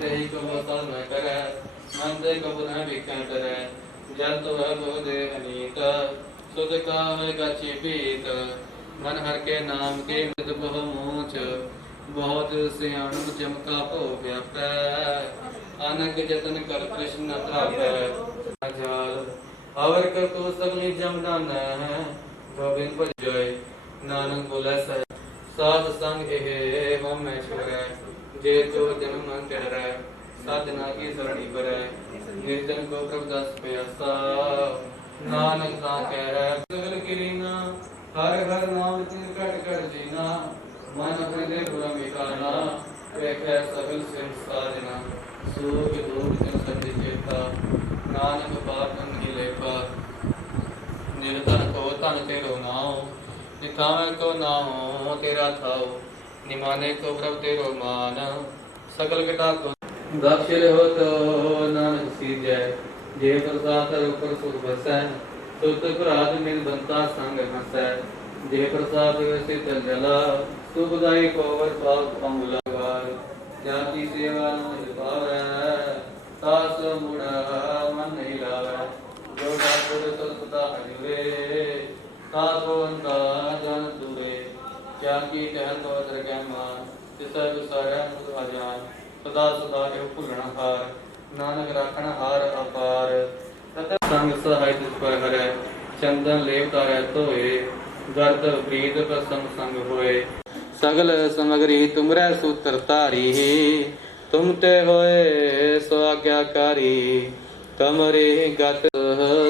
तेहि को बसल न करे, मन ते को पुनः भिक्षा करे। जल तो वह बहु दे अनीत, सुध का है गछि पीत। मन हर के नाम के मृद बहु मूछ, बहुत सियाणु जमका को व्यापै। अनक जतन कर कृष्ण त्रापै। जाल अवर कर तो सगली जमदान है, गोविंद पर जय नानक बोले सह। साध संग एवं मैं छोड़ै, जे तो जन्म मन चढ़ै। साधना की सरणी करै, निर्जन को प्रभु दास प्यासा। नानक ता कह सगल किरीना, हर हर नाम तिन कट कर जीना। मन अपने गुरु मिटाना, वेखै सगल सिर साजना। सूख दूर जन सत्य चेता, नानक बातन ही लेपा। निर्धन को तन तेरो नाम, निथावे को नाम तेरा थाओ। निमाने को प्रभु तेरो मान, सकल कटा को दक्षिण हो तो नानक सीजै। जे प्रसाद ऊपर सुख बसै, सुत पुराद मिल बनता संग हंसै। जे प्रसाद शीतल जला, सुखदाई को वर पाप अंगुलगार। जाति सेवा न पावै, तास मुड़ा मन नहीं लावै। जो ठाकुर सदा हजूरे, तासो अंता जन दूरे। जाकी टहल तो दरगह मान, तिसै विसारै मुझ अजान। सदा सदा एव भुलण हार, नानक राखण हार अपार। सदा संग सहाय तिस पर हरै, चंदन लेप तारै धोए। गर्द प्रीत प्रसंग संग होए। सगल समगरी तुमरै सूत्र धारी, तुम ते होए सो आज्ञाकारी। तमरे गत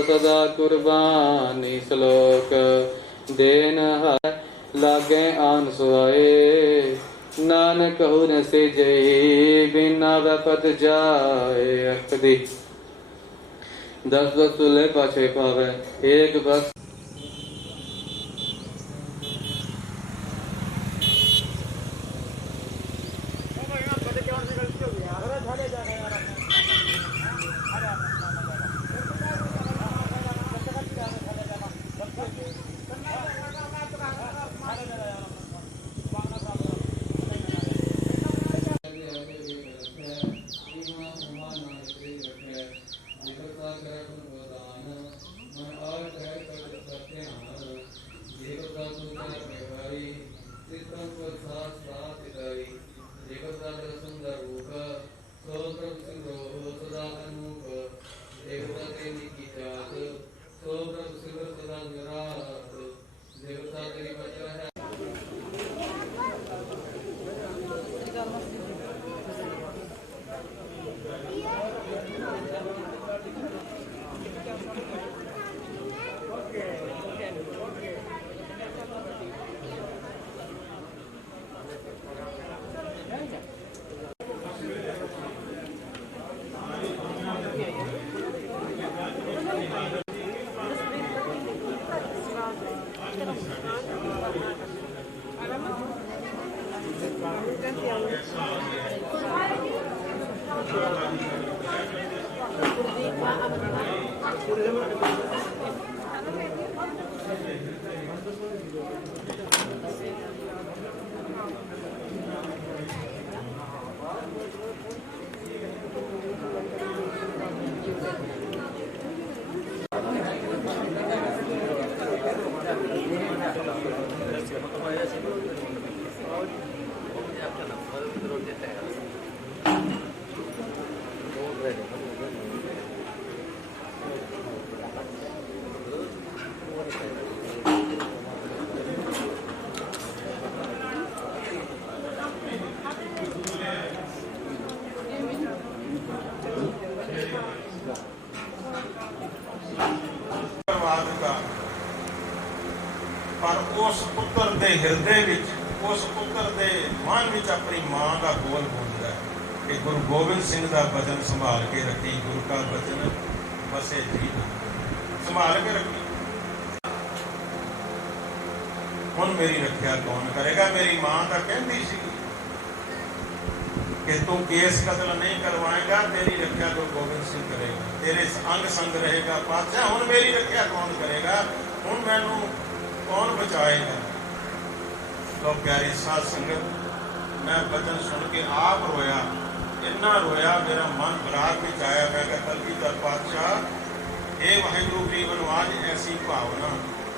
सदा कुर्बानी, श्लोक देन है लागे आन सुआए। नानक कहु न से जय, बिना वपत जाए। अकदी 10 तुले पाछे पावे, एक बस पर उस पुत्र के हिरदे विच, उस पुत्र के मन विच अपनी मां का बोल गूंजदा है कि गुरु गोबिंद सिंह का वचन संभाल के रखी। गुरु का वचन बसे जी संभाल के रखी। हुण मेरी रखिया कौन करेगा? मेरी मां तो कहती सी कि तू केस कतल नहीं करवाएगा, तेरी रखिया गुरु गोबिंद सिंह करेगा, तेरे अंग संग रहेगा पातशाह। हुण मेरी रखिया कौन करेगा? हुण मैनू कौन बचाएगा? तो प्यारी साध संगत, मैं वचन सुन के आप रोया। इन्ना रोया, मेरा मन बराग में आया। मैं कहा कलगीधर पातशाह, ये वाहिगुरू गरीब नवाज, ऐसी भावना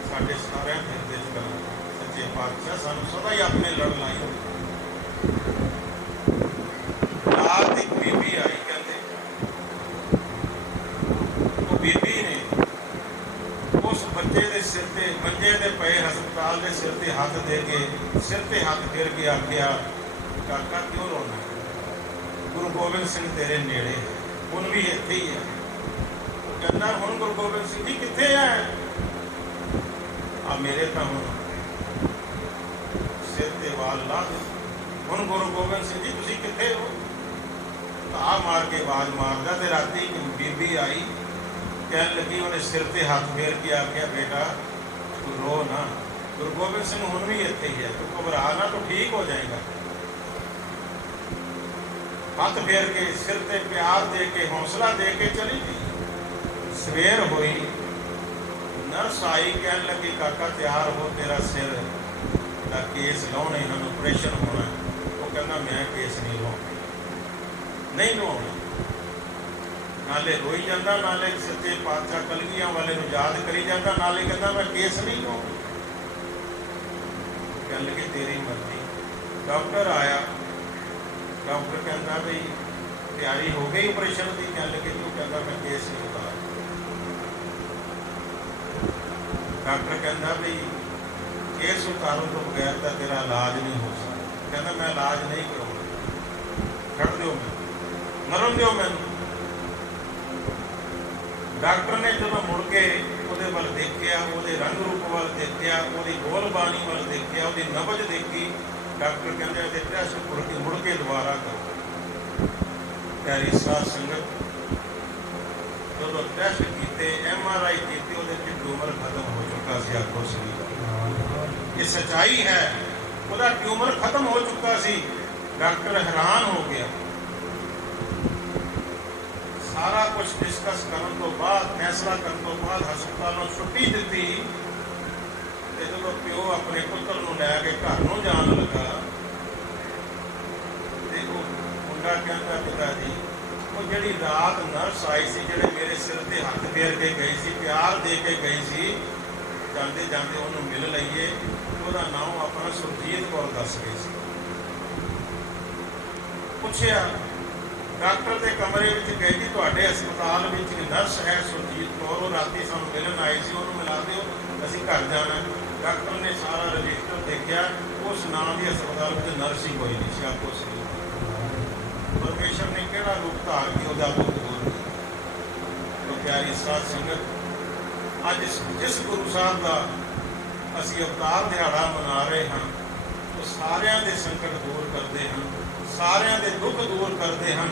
साढ़े सारे दिल दे करो। सच्चे पातशाह सानू सदा ही अपने लड़ लाई। रात एक बीबी आई, कहते वो बीबी ने उस बच्चे के सिर से मंजे के पे हस्पताल के सिर से हाथ दे के सिर से हाथ फेर के आख्या, काका क्यों रोना? गुरु गोबिंद सिंह तेरे नेड़े हुण भी इत्थे ही है। कहना हुण गुरु गोबिंद सिंह जी कित्थे है? आ मेरे तो हुण सिर ते वाल ला दे। हुण गुरु गोबिंद सिंह जी तुसीं कित्थे हो? आ मार के आवाज मारदा ते राती बीबी आई, कहने लगी, उन्हें सिर से हाथ फेर के आख्या, बेटा तू रो ना, गुरु गोबिंद सिंह हुण भी इत्थे ही है, तू घबरा ना, तो ठीक हो जाएगा। हाथ फेर के सिर से प्यार दे के हौसला दे के चली गई। सवेर हुई, नर्स आई, कहने लगी, काका तैयार हो, तेरा सिर का केस लाने हैं, ऑपरेशन होना है। वो कहना मैं केस नहीं लाऊंगा, नहीं लाऊंगा। नाले रोई जाता, नाले सच्चे पातशाह कलगियां वाले नूं याद करी जाता, नाले कहता मैं केस नहीं लाऊंगा। कहने लगे तेरी मर्जी। डॉक्टर आया, डॉक्टर कहता भाई तैयारी हो गई ऑपरेशन की? कहने लगे तू कहता मैं केस नहीं उतार। डॉक्टर कहता भाई केस उतारों तो बगैर तो तेरा इलाज नहीं हो सकता। कहता मैं इलाज नहीं कराऊंगा, छड़ दो मैं मरन दो मैनू। डॉक्टर ने जो मुड़ के ਉਹਦੇ ਵੱਲ ਦੇਖਿਆ, ਉਹਦੇ ਰੰਗ ਰੂਪ ਵੱਲ ਦੇਖਿਆ, ਉਹਦੀ ਬੋਲ ਬਾਣੀ ਵੱਲ ਦੇਖਿਆ, ਉਹਦੀ ਨਬਜ ਦੇਖੀ। ਡਾਕਟਰ ਕਹਿੰਦੇ ਇਹਦੇ ਟੈਸਟ ਮੁੜ ਕੇ ਦੁਬਾਰਾ ਕਰੋ। ਪਿਆਰੀ ਸਾਧ ਸੰਗਤ, ਜਦੋਂ ਟੈਸਟ ਕੀਤੇ, MRI ਕੀਤੀ, ਉਹਦੇ ਵਿੱਚ ਟਿਊਮਰ ਖਤਮ ਹੋ ਚੁੱਕਾ ਸੀ। ਆਖੋ ਸਹੀ, ਇਹ ਸੱਚਾਈ ਹੈ, ਉਹਦਾ ਟਿਊਮਰ ਖਤਮ ਹੋ ਚੁੱਕਾ ਸੀ। ਡਾਕਟਰ ਹੈਰਾਨ ਹੋ ਗਿਆ। सारा कुछ डिस्कस करने तो बाद, फैसला करने तो बाद हस्पतालों छुट्टी दी। जो प्यो अपने पुत्र को लैके घर में जान लगा, तो मुंडा कहता पिताजी वो जी रात नर्स आई सी, जो मेरे सिर से हाथ फेर के गई सी, प्यार दे के गई सी, जाते जाते उन्होंने मिल लीए। वह नाम अपना सुरजीत कौर दस गई सी। पूछया डॉक्टर के कमरे में गए कि तुहाडे हस्पताल में नर्स है सुरजीत कौर, वो राती सानू मिलन आई सी, उन्होंने मिला दो, असीं घर जाना। डॉक्टर ने सारा रजिस्टर देखा, उस नाम के हस्पताल में नर्स ही कोई नहीं सी। आपको सही परमेश्वर ने किहड़ा रूप धार के उहदा पुत बोल दिया। तो प्यारी साध संगत, अज जिस गुरु साहब का असीं अवतार दिहाड़ा मना रहे हैं, तो सारियां दे संकट दूर करते हैं, सारियां दे दुख दूर करते हैं।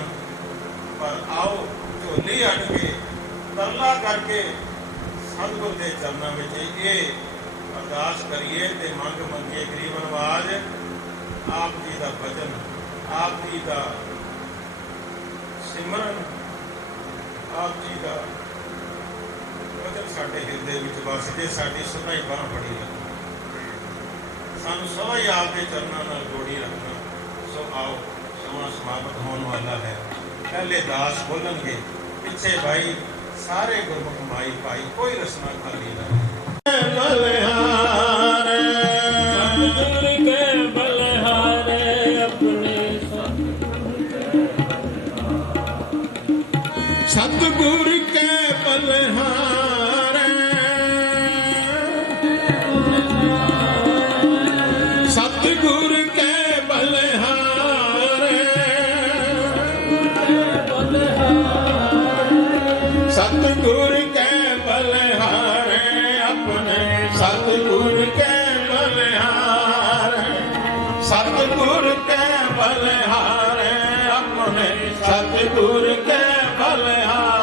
पर आओ झोली अट के तरला करके सतगुर के चरणों में ये अरदास करिए ते मंग मंगिए। गरीब नवाज आप जी का भजन, आप जी का सिमरन, आप जी का वचन साडे हिरदे विच बस जे, साडी सदा ही बांह फड़ी रखना, सानू सदा ही आपके चरणों नाल जोड़ी रखना। सो आओ, समा समाप्त होने वाला है। पहले दास बोलणगे, पिछे भाई सारे गुरमुख माई पाई, कोई रसना खाली ना। बलिहारे सतगुर के बलिहारे, अपने सतगुर के बलिहारे, सतगुर के बलिहारे, सतगुर के बलिहारे, अपने सतगुर के बलिहारे, सतगुर के बलिहारे, अपने सतगुर के बलिहारे,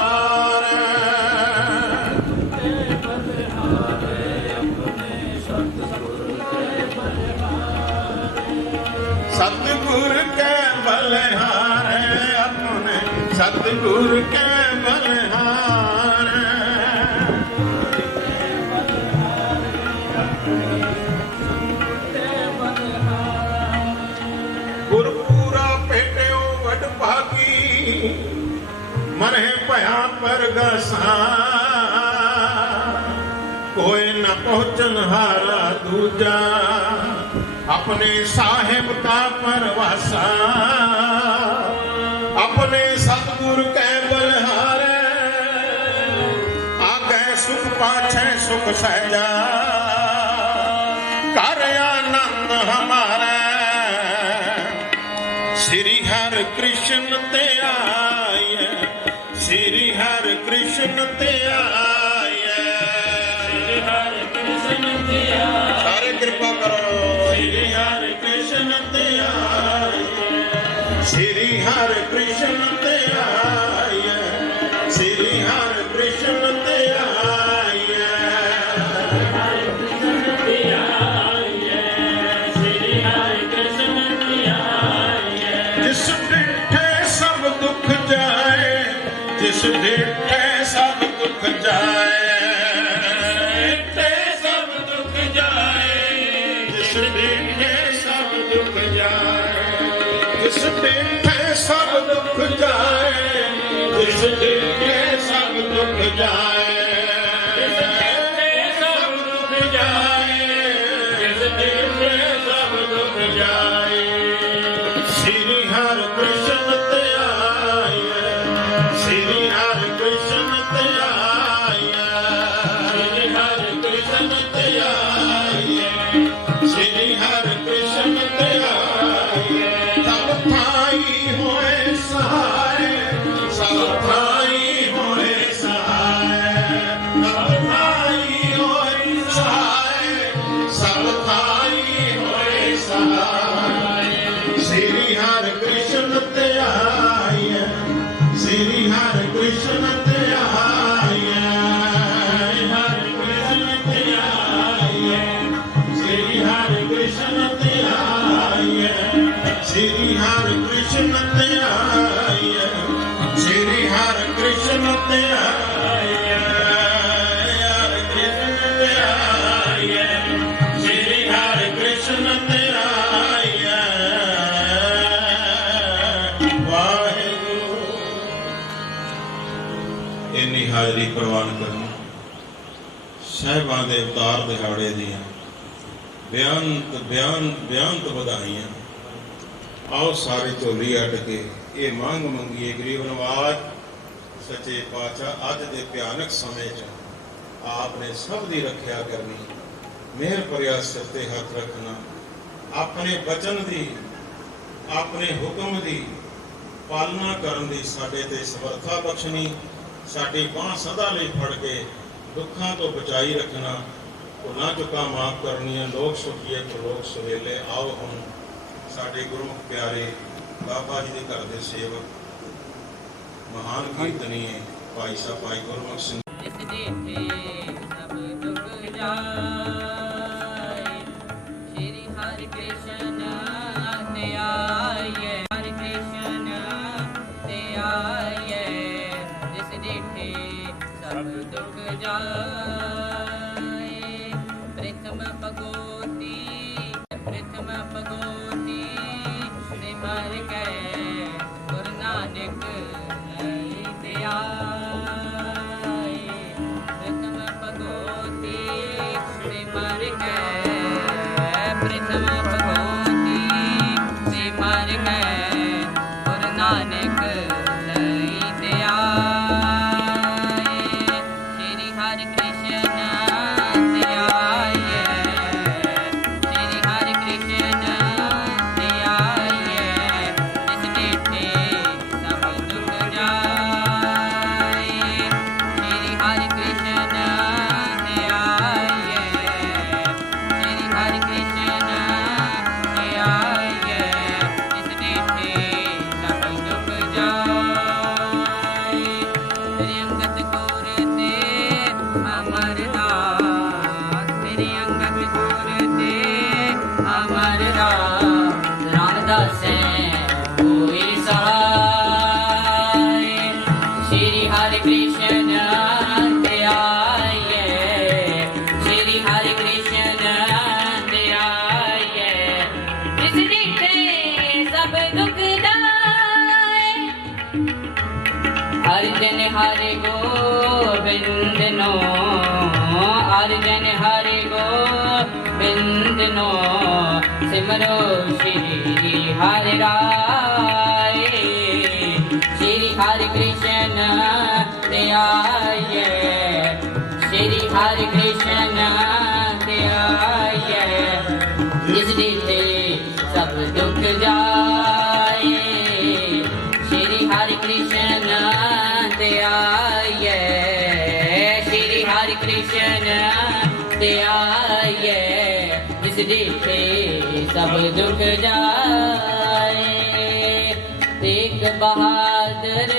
सतगुर के बलिहारे, अपने सतगुर के बलिहारे। गुरपुरा पेटियो वड भागी, ਭਇਆ ਪਰਗਾਸਾ कोई न पहुँचन हारा दूजा अपने साहिब का परवासा अपने सतगुर कै बलहारे आगे सुख पाछे सुख सहजा कर आनंद हमारे श्री हरि कृष्ण ते आए श्री हरि कृष्ण ते आए सारे कृपा करो श्री हरि कृष्ण ते आए श्री हरि कृष्ण ते आए श्री हरि कृष्ण ते आए श्री हरि कृष्ण ते आए जिस डिठे सब दुख जाए जिस डिठे सब दुख जाए जिस डिठे सब दुख जाए जिस डिठे सब दुख जाए सब दुख जाए जिस डिठे सब दुख जाए श्री हरि कृष्ण ते आए श्री हरि कृष्ण ते आए श्री हरि कृष्ण ते आए श्री हरि कृष्ण ते आए होए सहाय सब भाई होए सहाय सब भाई होए सहाय सब भाई होए सहाय श्री हरि कृष्ण ते आए श्री हरि कृष्ण ते आए हरि कृष्ण ते आए श्री हरि कृष्ण ते आए श्री हरि कृष्ण ते आए श्री हरि कृष्ण ते आए हरि कृष्ण ते आए श्री हरि कृष्ण ते आए वाहिगुरु इन्नी हाजरी प्रवान करनी साहिबां दे अवतार दिहाड़े दियां बेअंत ਵਧਾਈਆਂ आओ सारे झोली अट के ये मंग मंगीए गरीब नवाज सच्चे पातशाह अज दे भयानक समय च आपने सब दी रखिया करनी मेहर भरिया सिर ते हथ रखना अपने वचन दी अपने हुक्म दी पालना करन दी साडे ते समर्था बख्शनी साडी बांह सदा लई फड़ के दुखां तो बचाई रखना भुलां चुकां माफ करनियां लोग सुखीए तो लोग सुहेले आओ हम साडे गुरमुख प्यारे बाबा जी के घर के सेवक महान कीर्तनीय भाई साहब भाई गुरमुख सिंह श्री हरि कृष्ण ते आए हरि कृष्ण ते आए जिस डिठे सब दुख जाए प्रथम भगवती प्रथम भगवती सिमर गए गुरु नानक ते आए प्रथम भगवती सिमर गए प्रथम भगवती सिमर गए गुरु नानक ते आए श्री हरि कृष्ण ते आए श्री हरि कृष्ण ते आए जिस डिठे सब दुख जाए श्री हरि कृष्ण ते आए श्री हरि कृष्ण ते आए जिस डिठे सब दुख जाए तेरे अंगत गुर ते अमरदास तेरे अंगत गुर ते अमरदास रामदास कोई सहाय श्री हरि कृष्ण ते आए श्री हरि कृष्ण ते आए जिस डिठे सब दुख दाए हर जन हरि गोबिंद नो अर्जन हरि गोबिंद नो सिमरो श्री हरि राय श्री हरि कृष्ण ध्याय श्री हरि कृष्ण ध्याय जिस दिते सब दुख जाए श्री हरि कृष्ण ध्याय श्री हरि कृष्ण ध्याय जिस दिते सब दुख जाए तेग बहादुर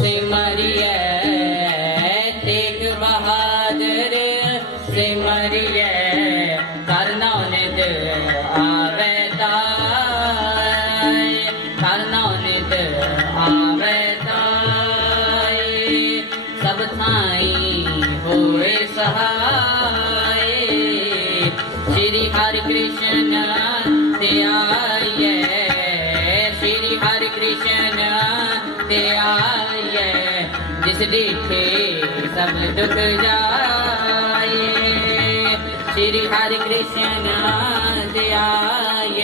सिमरिए तेग बहादुर सिमरिए करना नित आवे ताय करना नित आवे ताय सब थाई होए सहाय श्री हरि कृष्ण ध्याय श्री हरि कृष्ण ध्याय जिस दिखे सब दुख जाए श्री हरि कृष्ण ध्याय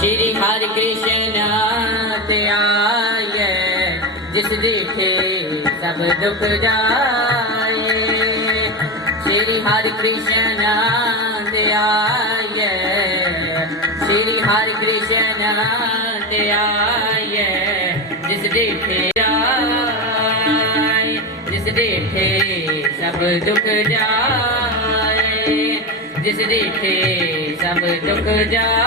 श्री हरि कृष्ण ध्याय जिस दिखे सब दुख जाए श्री हरि कृष्ण ध्याय श्री हरि कृष्ण ध्याय जिस देखे जाए जिस देखे सब दुख जाए जिस देखे सब दुख जाए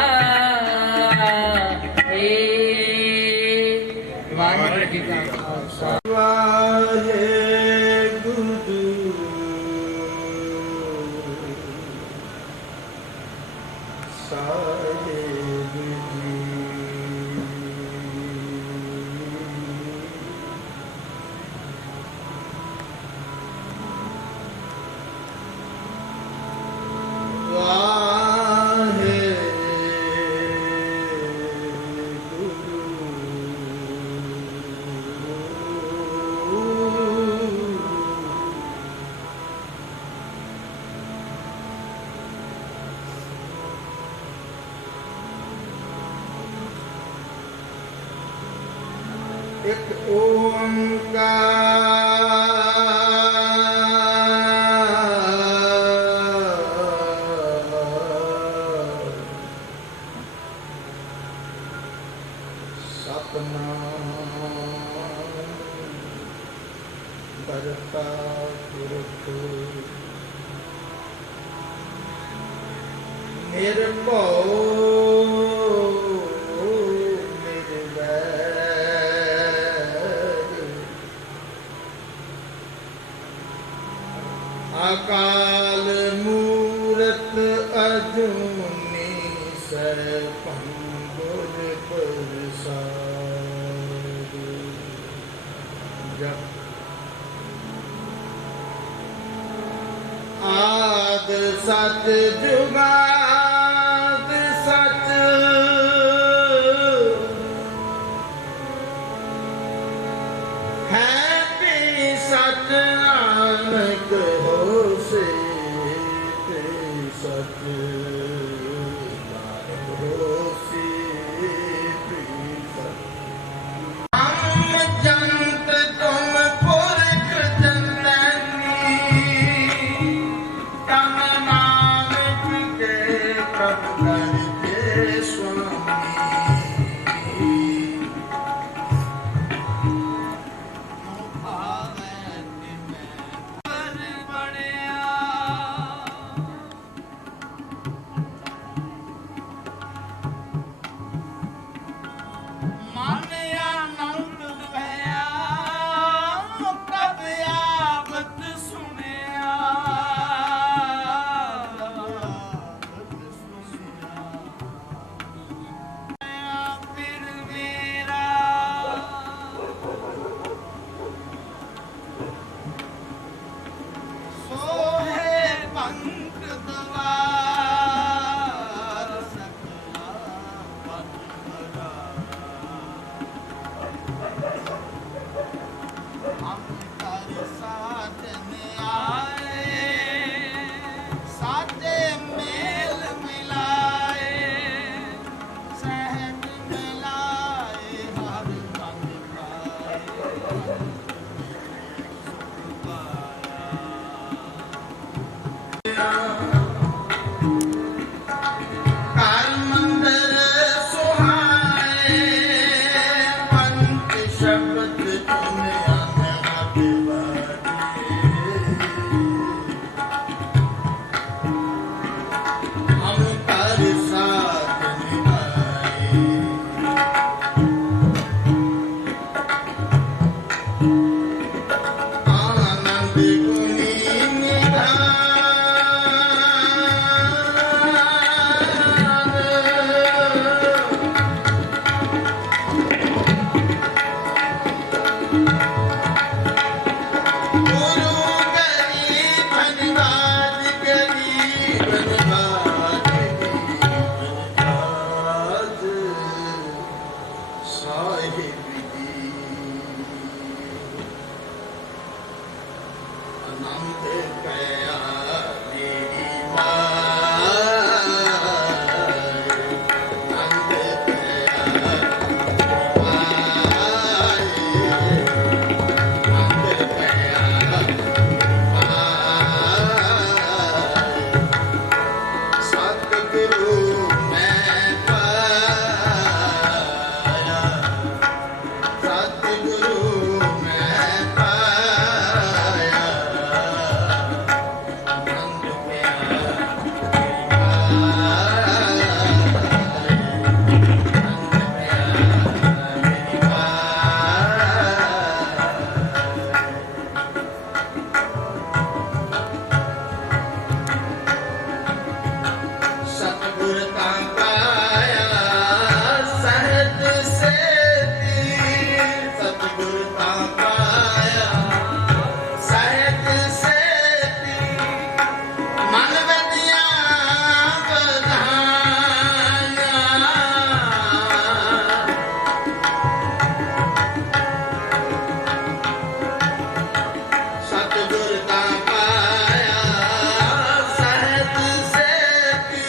वाहिगुरू जी का खालसा एक ओंकार सतनाम करता पुरख निर्भय अकाल मूरत अजूनी सैभं गुर प्रसाद जप आद सत जुगाद सच है भी सच नानक हो से सच नानक हो से हम जंत तुम पुरख चंदनी तन नानक के प्रभु करके स्वामी ਘਰ ਮੰਦਰ ਸੁਹਾਏ ਪੰਜ ਸ਼ਬਦ ਚੁਨਿਆ ਮੇਰਾ ਦੇਵਾਜੀ ਹਮ ਕਰ ਸਾਥ ਨਿਭਾਏ ਆਨੰਦ ਗੁਨੀ ਆਨੰਦ ਪਿਆ ਤੇਰੀ ਮਾਏ ਆਨੰਦ ਪਿਆ ਮਾਏ ਆਨੰਦ ਪਿਆ ਮਾਏ ਸਤਿਗੁਰੂ ਮੈਂ ਪਾਇਆ ਸਤਿਗੁਰੂ ਮੈਂ ਪਾਇਆ ਆਨੰਦ ਪਿਆ ਸਤਿਗੁਰ ਤਾਂ ਪਾਇਆ ਸਹਿਜ ਸੇਤੀ ਸਤਿਗੁਰ ਤਾਂ ਪਾਇਆ ਸਹਿਜ ਸੇਤੀ ਮਨ ਵਧੀਆਂ ਵਧਾਇਆ ਸਤਿਗੁਰ ਤਾਂ ਪਾਇਆ ਸਹਿਜ ਸੇਤੀ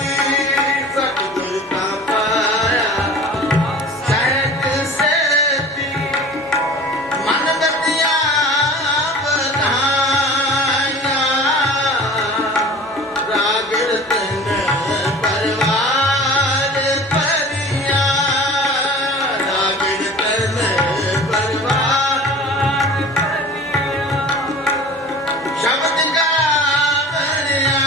ਸਤਿਗੁਰ ਤਾਂ ਪਾਇਆ ਸਹਿਜ ਸੇਤੀ ਮਨ ਵਧੀਆਂ ਵਧਾਇਆ ਰਾਗ ਰਤਨ ਪਰਵਾਰ ਭਰੀਆਂ ਰਾਗ ਰਤਨ ਪਰਵਾਰ ਸ਼ਬਦ ਗਾਵਣਿਆ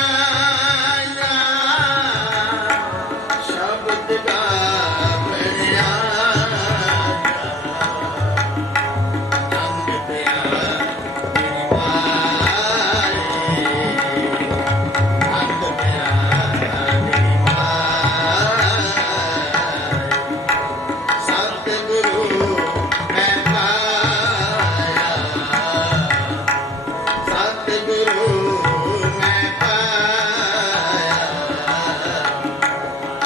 ਸ਼ਬਦ ਗਾਵਣਿਆ ਆਨੰਦ ਪਿਆ ਤੇਰੀ ਮਾਏ ਆਨੰਦ ਪਿਆ ਤੇਰੀ ਮਾਏ ਸਤਿਗੁਰੂ ਮੈਂ ਪਾਇਆ ਸਤਿਗੁਰੂ ਮੈਂ ਪਾਇਆ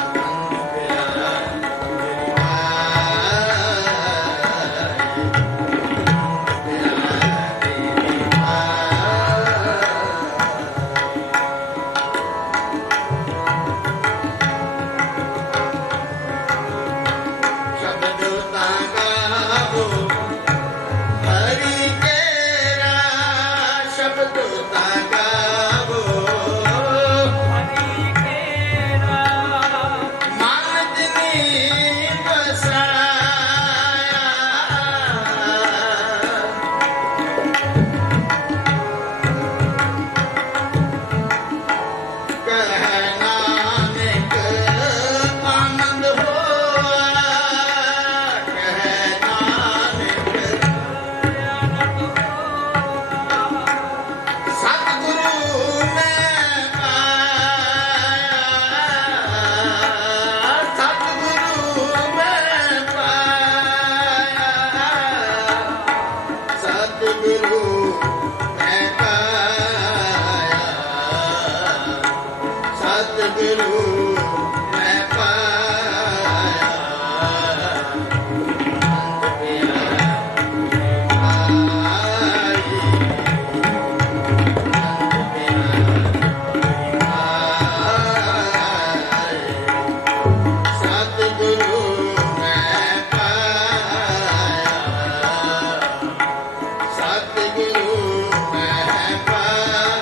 ਆਨੰਦ ਪਿਆ ਤੇਰੀ ਸ਼ਬਦ ਤਾਂ ਗਾਵੋ ਹਰੀ ਕੇਰਾ ਸ਼ਬਦ ਤਾਂ ਗਾਵੋ ਹਰੀ ਕੇਰਾ ਮਨ ਜਿਨੀ ਬਸਾਇਆ ਕਹਿ ਨਾਨਕ ਆਨੰਦ ਹੋਆ ਕਹਿ ਨਾਨਕ ਸਤਿਗੁਰੂ ਮੈਂ ਪਾਇਆ ਸਤਿਗੁਰੂ ਮੈਂ ਪਾਇਆ ਸਤਿਗੁਰੂ ਮੈਂ ਪਾਇਆ ਸਤਿਗੁਰੂ ਮੈਂ ਪਾਇਆ ਆਨੰਦ ਪਿਆ ਮਾਈ ਆਨੰਦ ਪਿਆ ਮਾਈ ਸਤਿਗੁਰੂ ਮੈਂ ਪਾਇਆ ਸਤਿਗੁਰੂ ਮੈਂ ਪਾਇਆ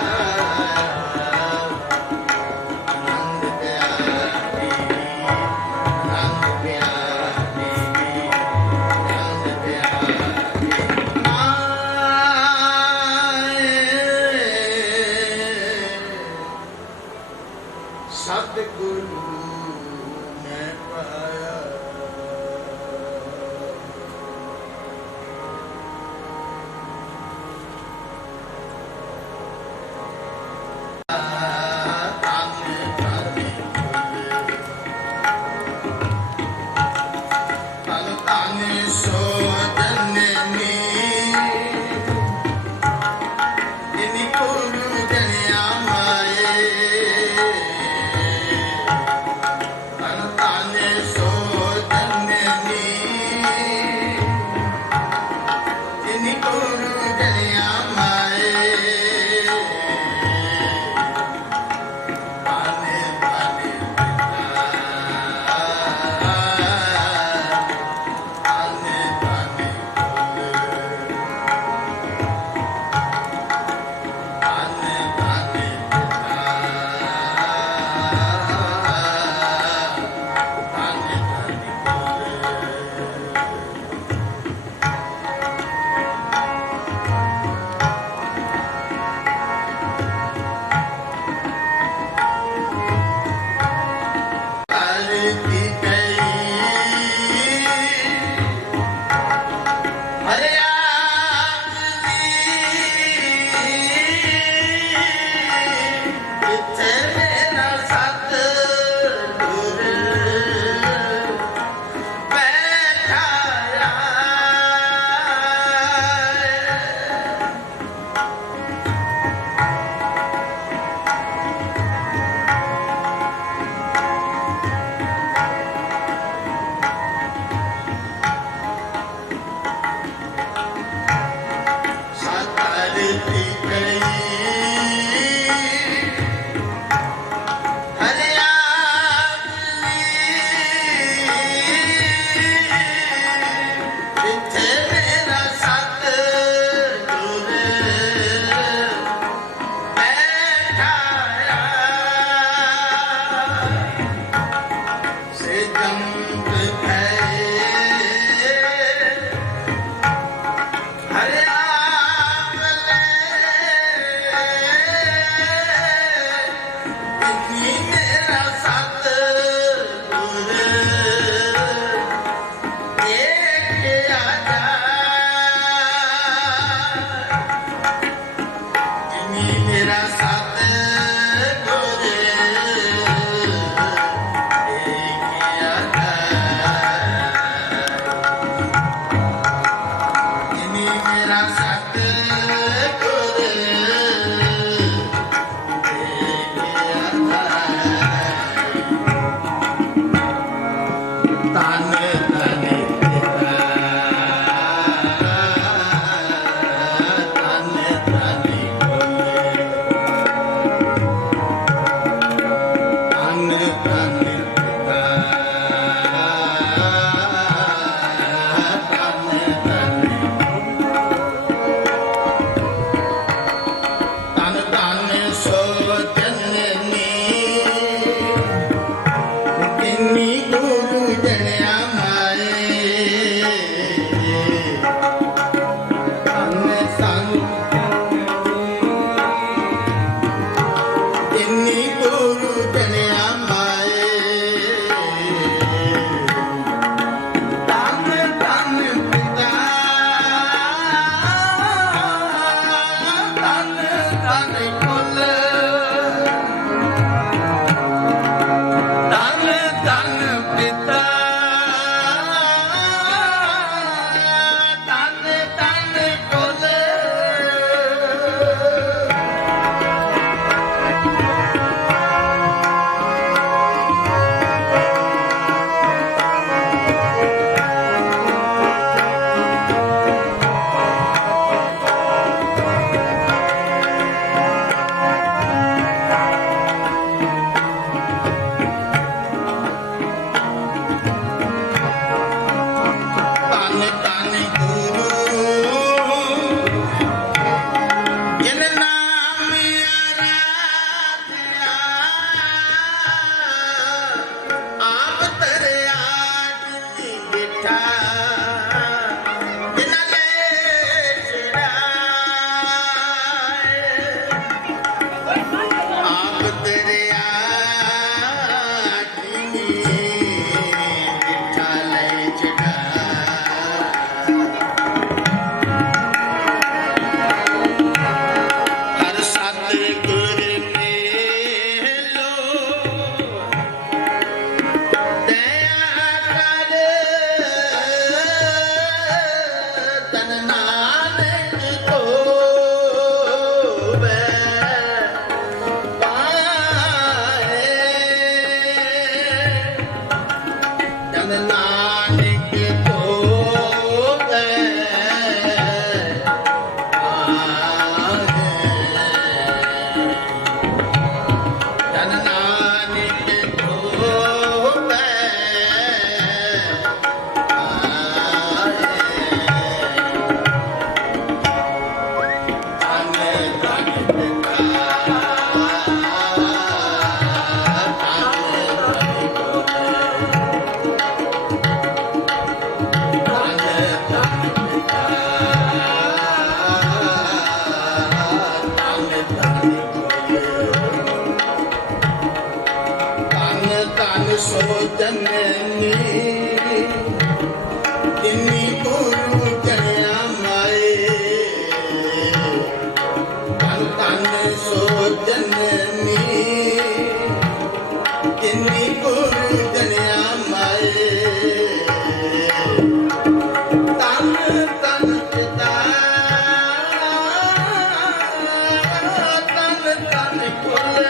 ਸਤਿਗੁਰੂ ਮੈਂ ਪਾਇਆ सो जननी किन्नी गुरु जया माए तन तन सो जननी किन्नी गुरु जया माए तन तन पिता तन तन कुल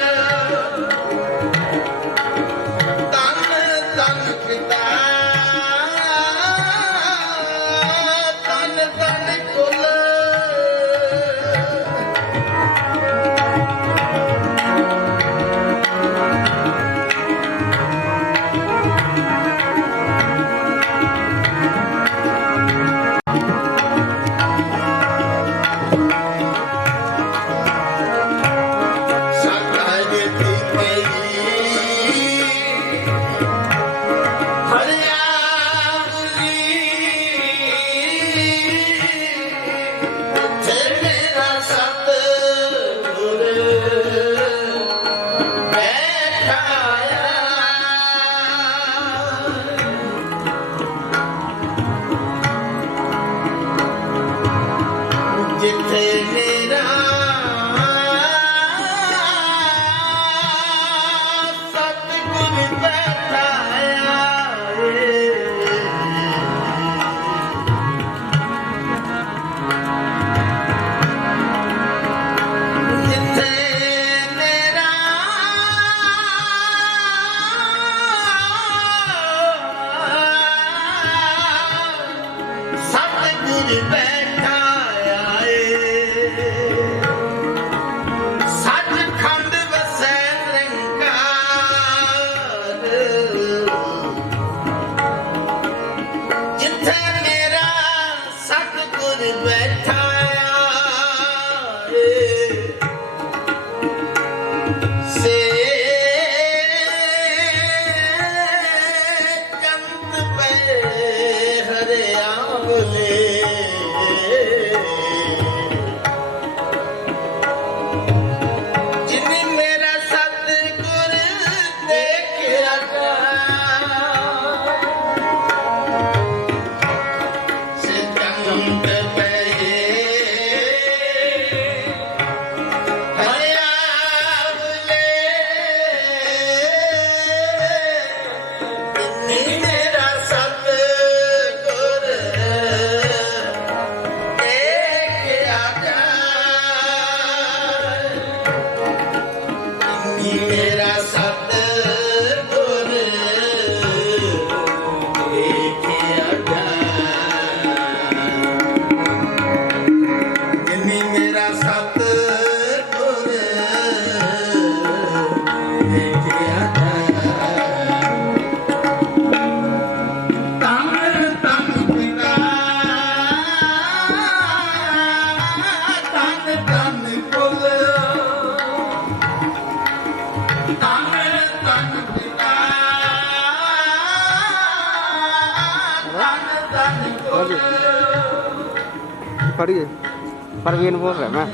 पढ़िए परवीन बोल रहे मैं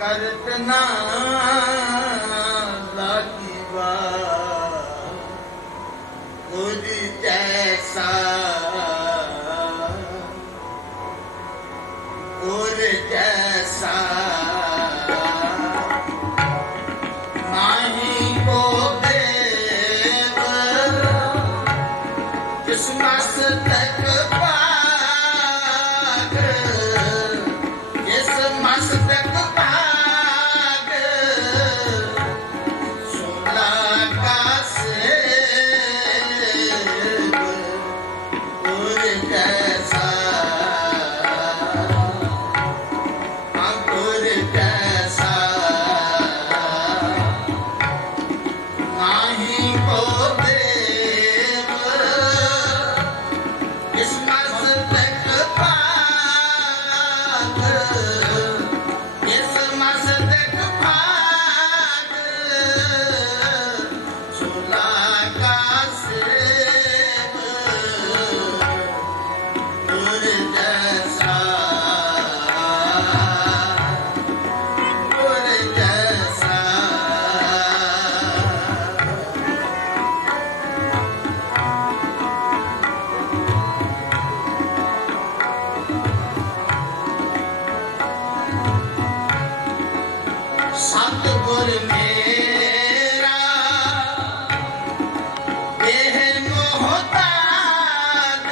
करत ना लागी बात गुर जैसा गुर जैसा नाही को देव जिस मस्तक पाग जिस मस्तक पाग सुला का सेव गुर जैसा गुर जैसा नाही को देव इस मस्तक पाग इस मस्तक पाग सुला का सेव गुर जैसा गुर जैसा सतगुर मेरा देह मोहताज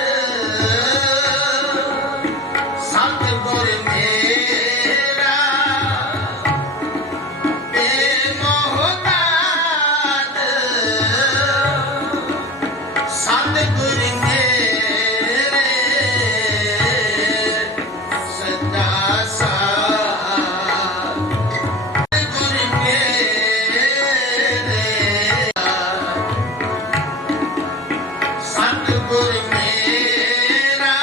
सतगुर मेरा देह मोहताज सतगुर मेरे सदा साथ गुर मेरे सतगुर मेरा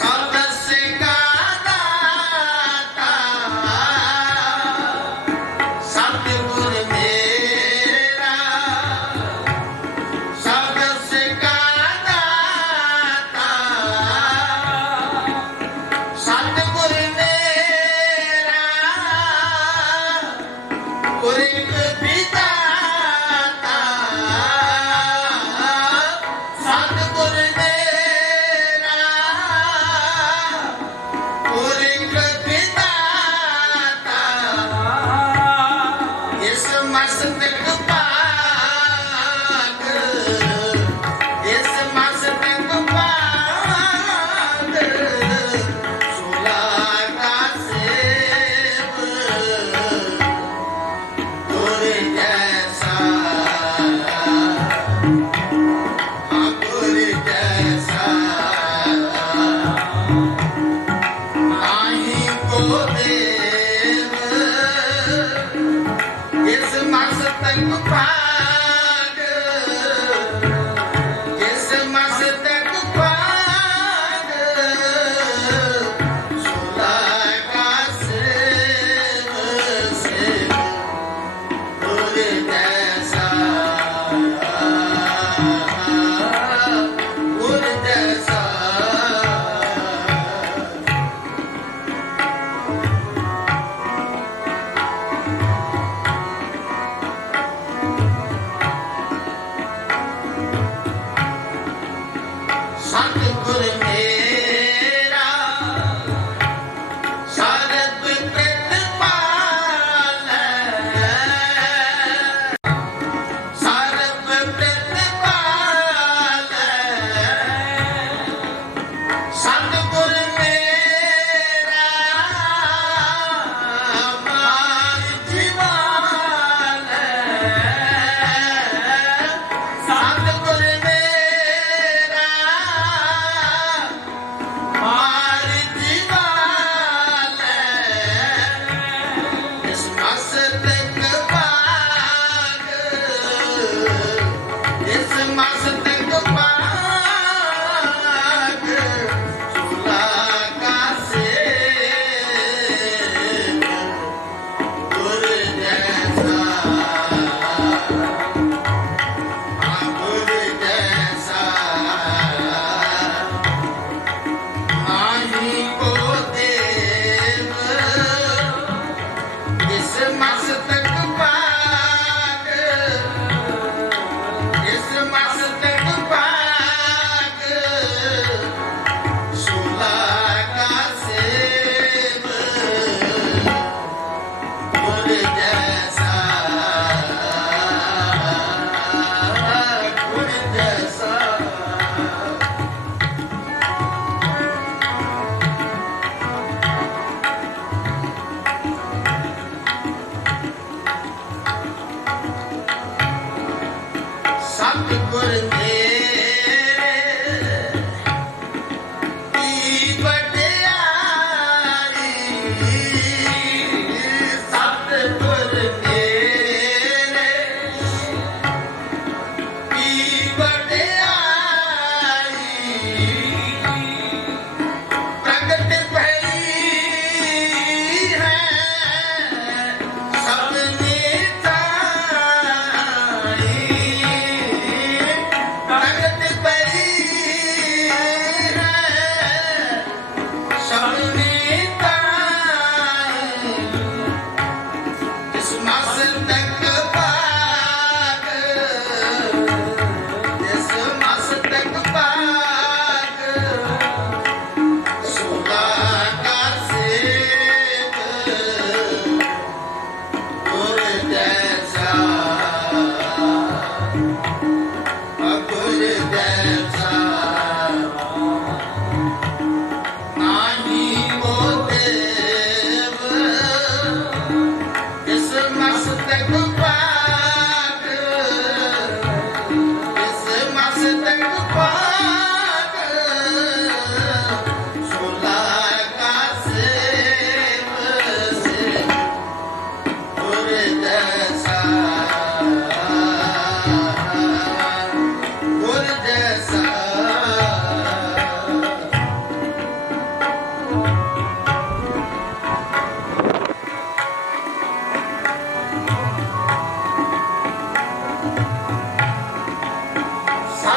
सब सिखा दाता सतगुर मेरा सब सिखा दाता सतगुर मेरा पुरख विधाता सतगुर मेरा पुरख विधाता इस मस्तक पाग इस मस्तक पाग सुला का सेव गुर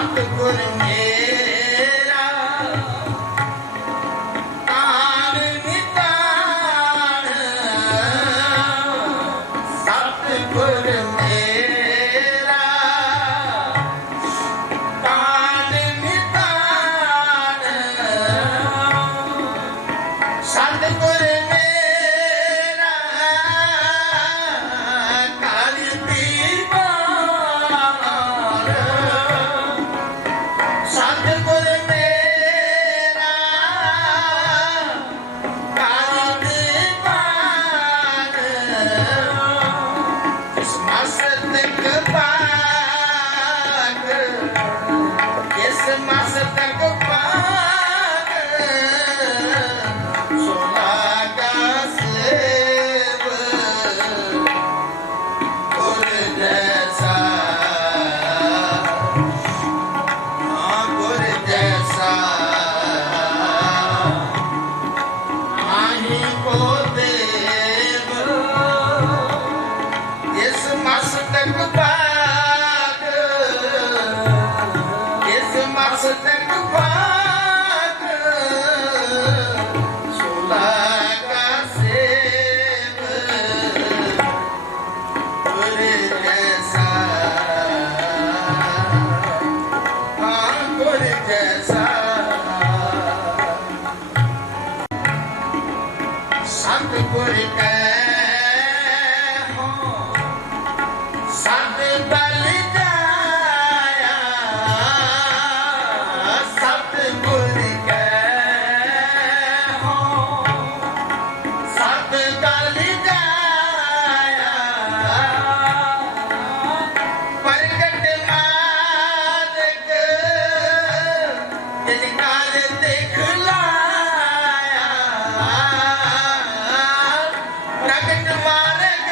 ਸਤਿਗੁਰ ਮੇਰਾ ਤਾਣ ਨਿਤਾਣ ਸਤਿਗੁਰ ਮੇਰਾ ਤਾਣ ਨਿਤਾਣ ਸਤਿਗੁਰ ਮੇਰਾ ਕਾਲੀ ਦੀਵਾਨ ਸਤਿਗੁਰ ਮੇਰਾ ਕਾਲੀ ਦੀਵਾਨ ਇਸ ਮਸਤਕ ਪਾਕ ਇਸ ਮਸਤਕ ਪਾਕ ਸੋਲਾਗਾ ਸੇਵ ਗੁਰ ਜੈਸਾ ਗੁਰ ਜੈਸਾ ਆਹੀ ਕੋ ਦੇਵ ਇਸ ਮਸਤਕ ਪਾਕ ਇਸ ਮਸਤਕ ਪਾਕ ਸੋਲਾਗਾ ਸੇਵ ਗੁਰ ਜੈਸਾ ਗੁਰ ਜੈਸਾ ਸਤਿਗੁਰ ਕੈ ਹੋ ਸਤ ਬਲ ਜਾਇਆ ਸਤਿਗੁਰ ਕੈ ਹੋ ਸਤ ਬਲ ਜਾਇਆ ਪ੍ਰਗਟ ਮਾਰਗ ਜਿਨ ਕਾਲ ਦੇਖ ਲਾਇਆ ਪ੍ਰਗਟ ਮਾਰਗ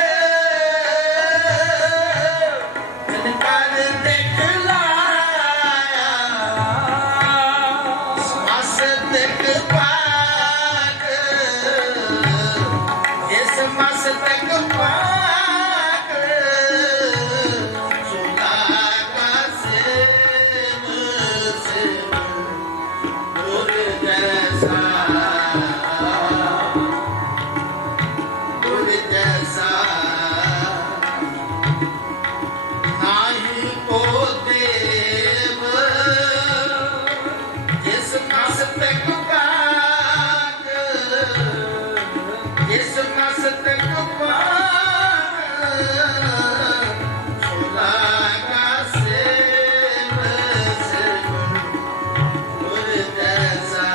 ਜਿਨ ਕਾਲ ਦੇਖ ਲਾਇਆ ਮਸਤਕ ਪਾਕ ਇਸ ਮਸਤਕ ਪਾਕ ਸੁਲਾਗਾ ਸੇਵ ਸੇਵ ਗੁਰ ਜੈਸਾ ਗੁਰ ਜੈਸਾ ਨਾਹੀ ਕੋ ਦੇਵ ਇਸ ਮਸਤਕ ਪਾਕ ਇਸ ਮਸਤਕ ਪਾਕ ਸੁਲਾਗਾ ਸੇਵ ਸੇਵ ਗੁਰ ਜੈਸਾ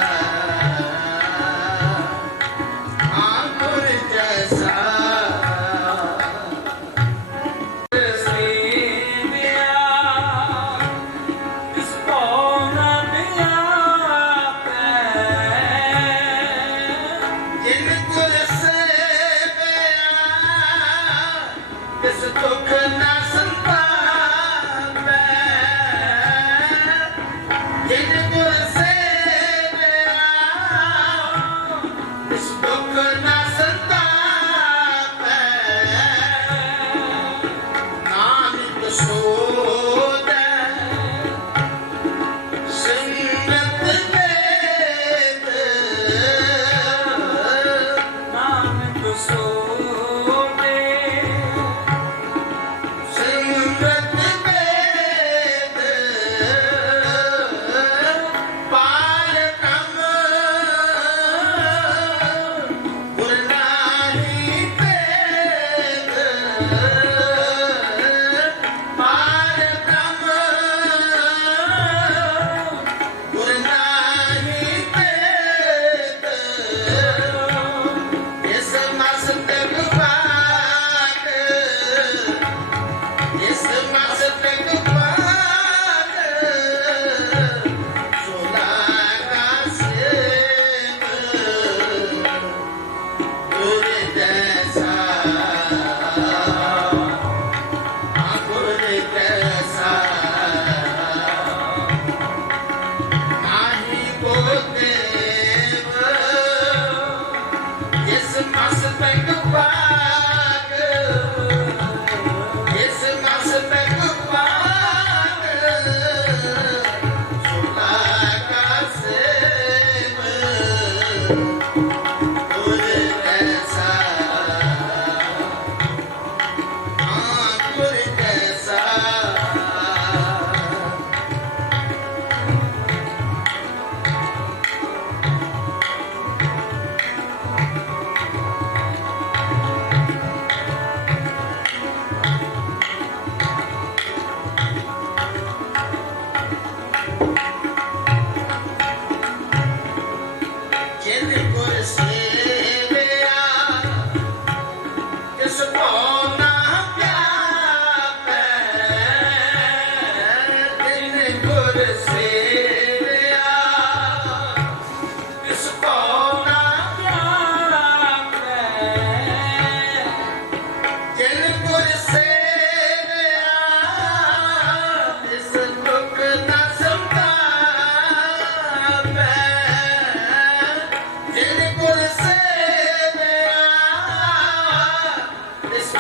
ਗੁਰ ਜੈਸਾ ਜਿਨ ਗੁਰ ਸੇਵਿਆ ਤਿਸ ਦੁਖ ਨਾ ਸੰਤਾਪੈ ਜਿਨ ਗੁਰ ਸੇਵਿਆ ਤਿਸ ਦੁਖ ਨਾ ਸੰਤਾਪੈ ਨਾਨਕ ਸੋਧੈ ਸਿਮਰਤ ਵੇਦ ਨਾਨਕ ਸੋਧੇ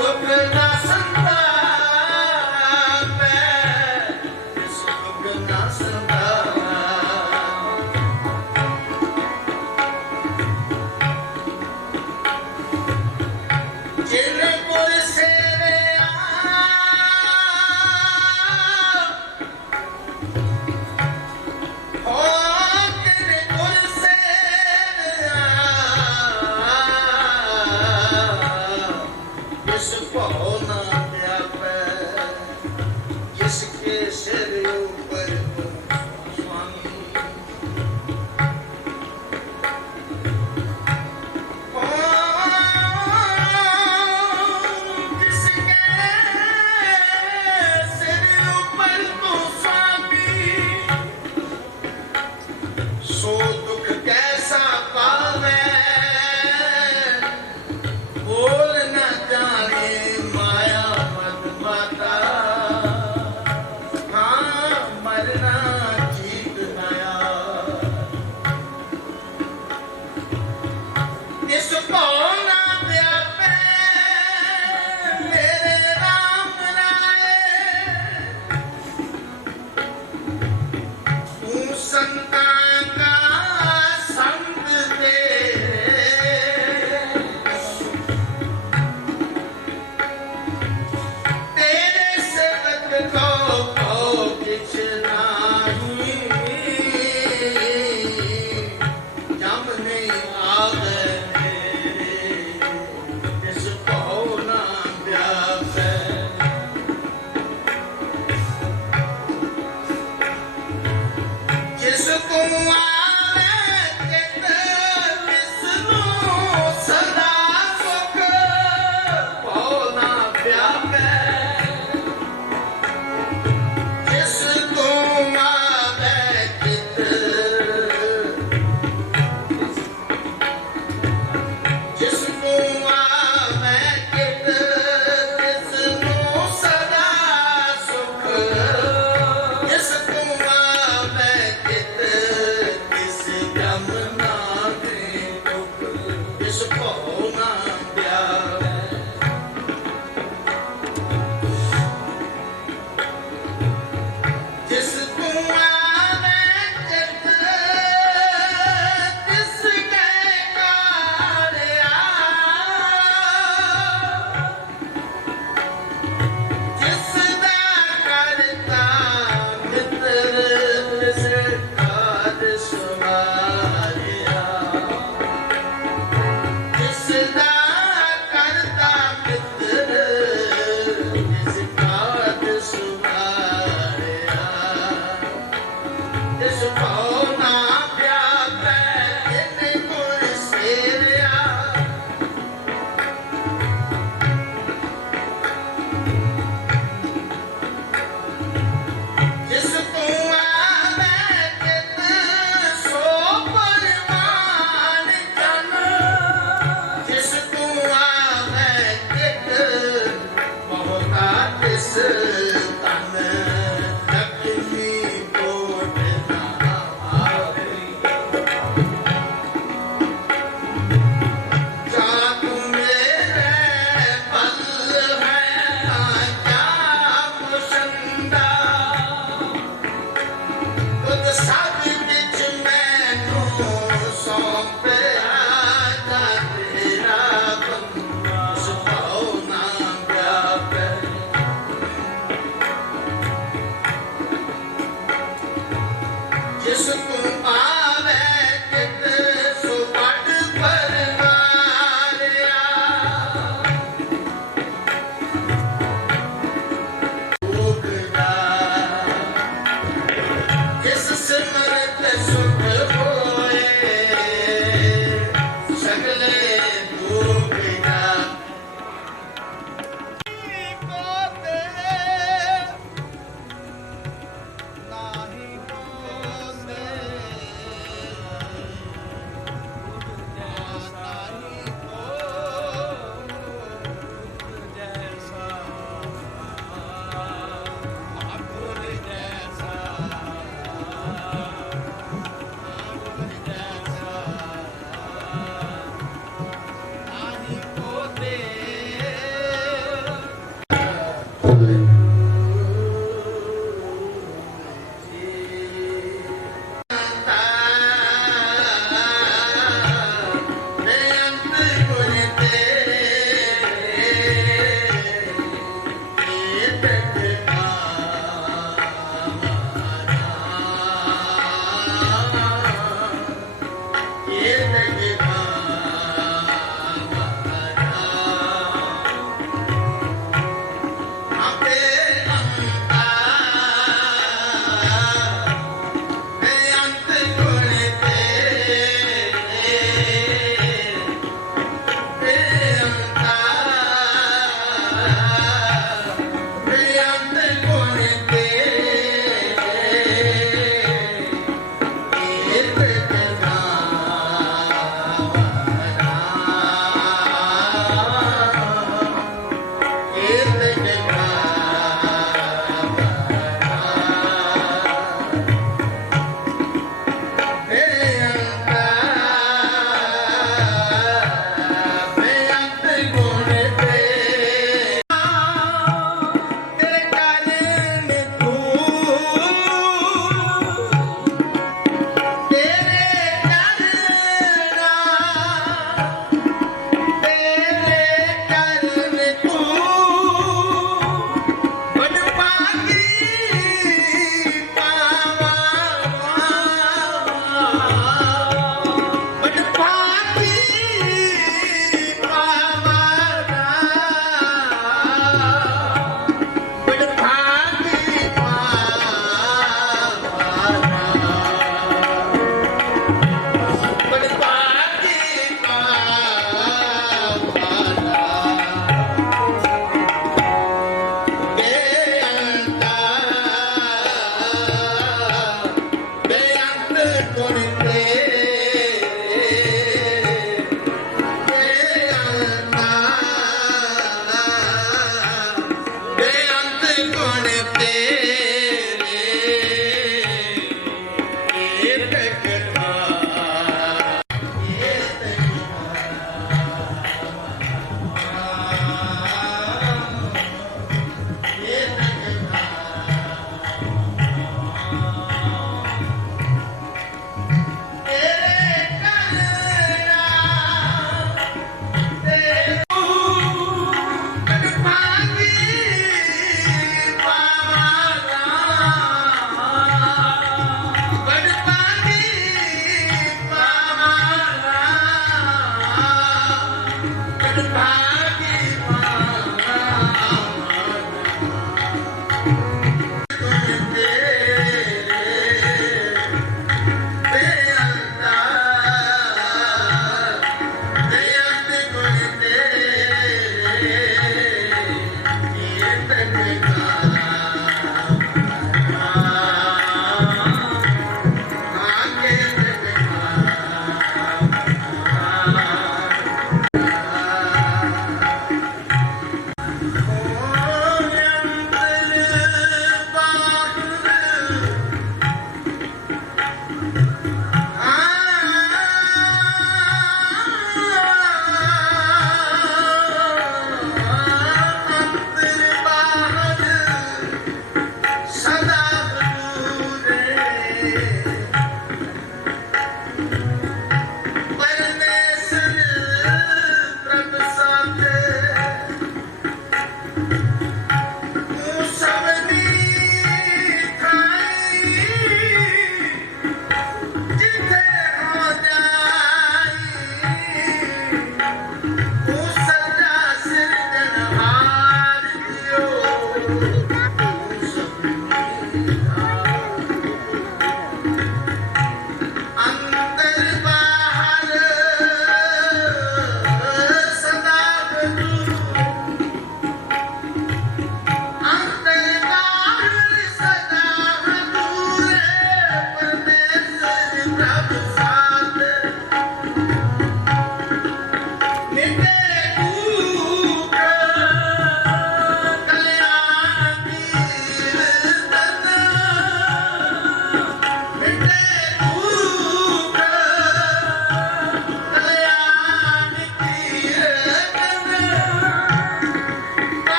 ਦੁਖ ਨਾ ਸੰਤਾਪੈ ਜਿਸ ਦੁਖ ਨਾ ਸੰਤਾਪੈ ਜਿਨ ਗੁਰ ਸੇਵਿਆ ਹੋ ਜਿਨ ਗੁਰ ਸੇਵਿਆ ਜਿਸ ਭਉ ਨਾ ਵਿਆਪੈ ਜਿਸ ਕੇ ਸਿਰ ਉਪਰ ਸੁਆਮੀ ਸੋ ਦੁਖ ਕੈਸਾ ਪਾਵੈ ਬੋਲ ਨਾ ਜਾਣੇ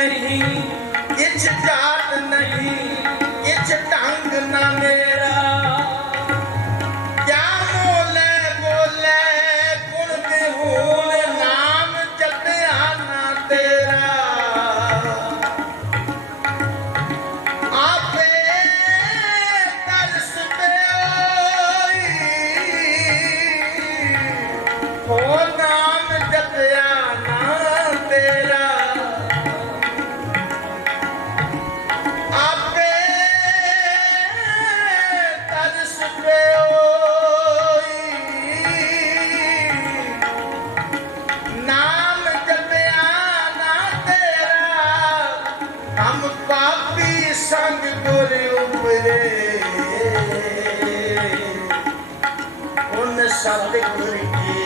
नहीं, किछ जात नहीं, किछ ढंग न मेरा। क्या बोले बोले गुण विहून, नाम जपया ना तेरा। आपे तरस पे हो नाम जपया ना तेरा। आपे तरस पे नाम जपया ना तेरा। हम पापी संग गुर उपरे, उन सतगुर की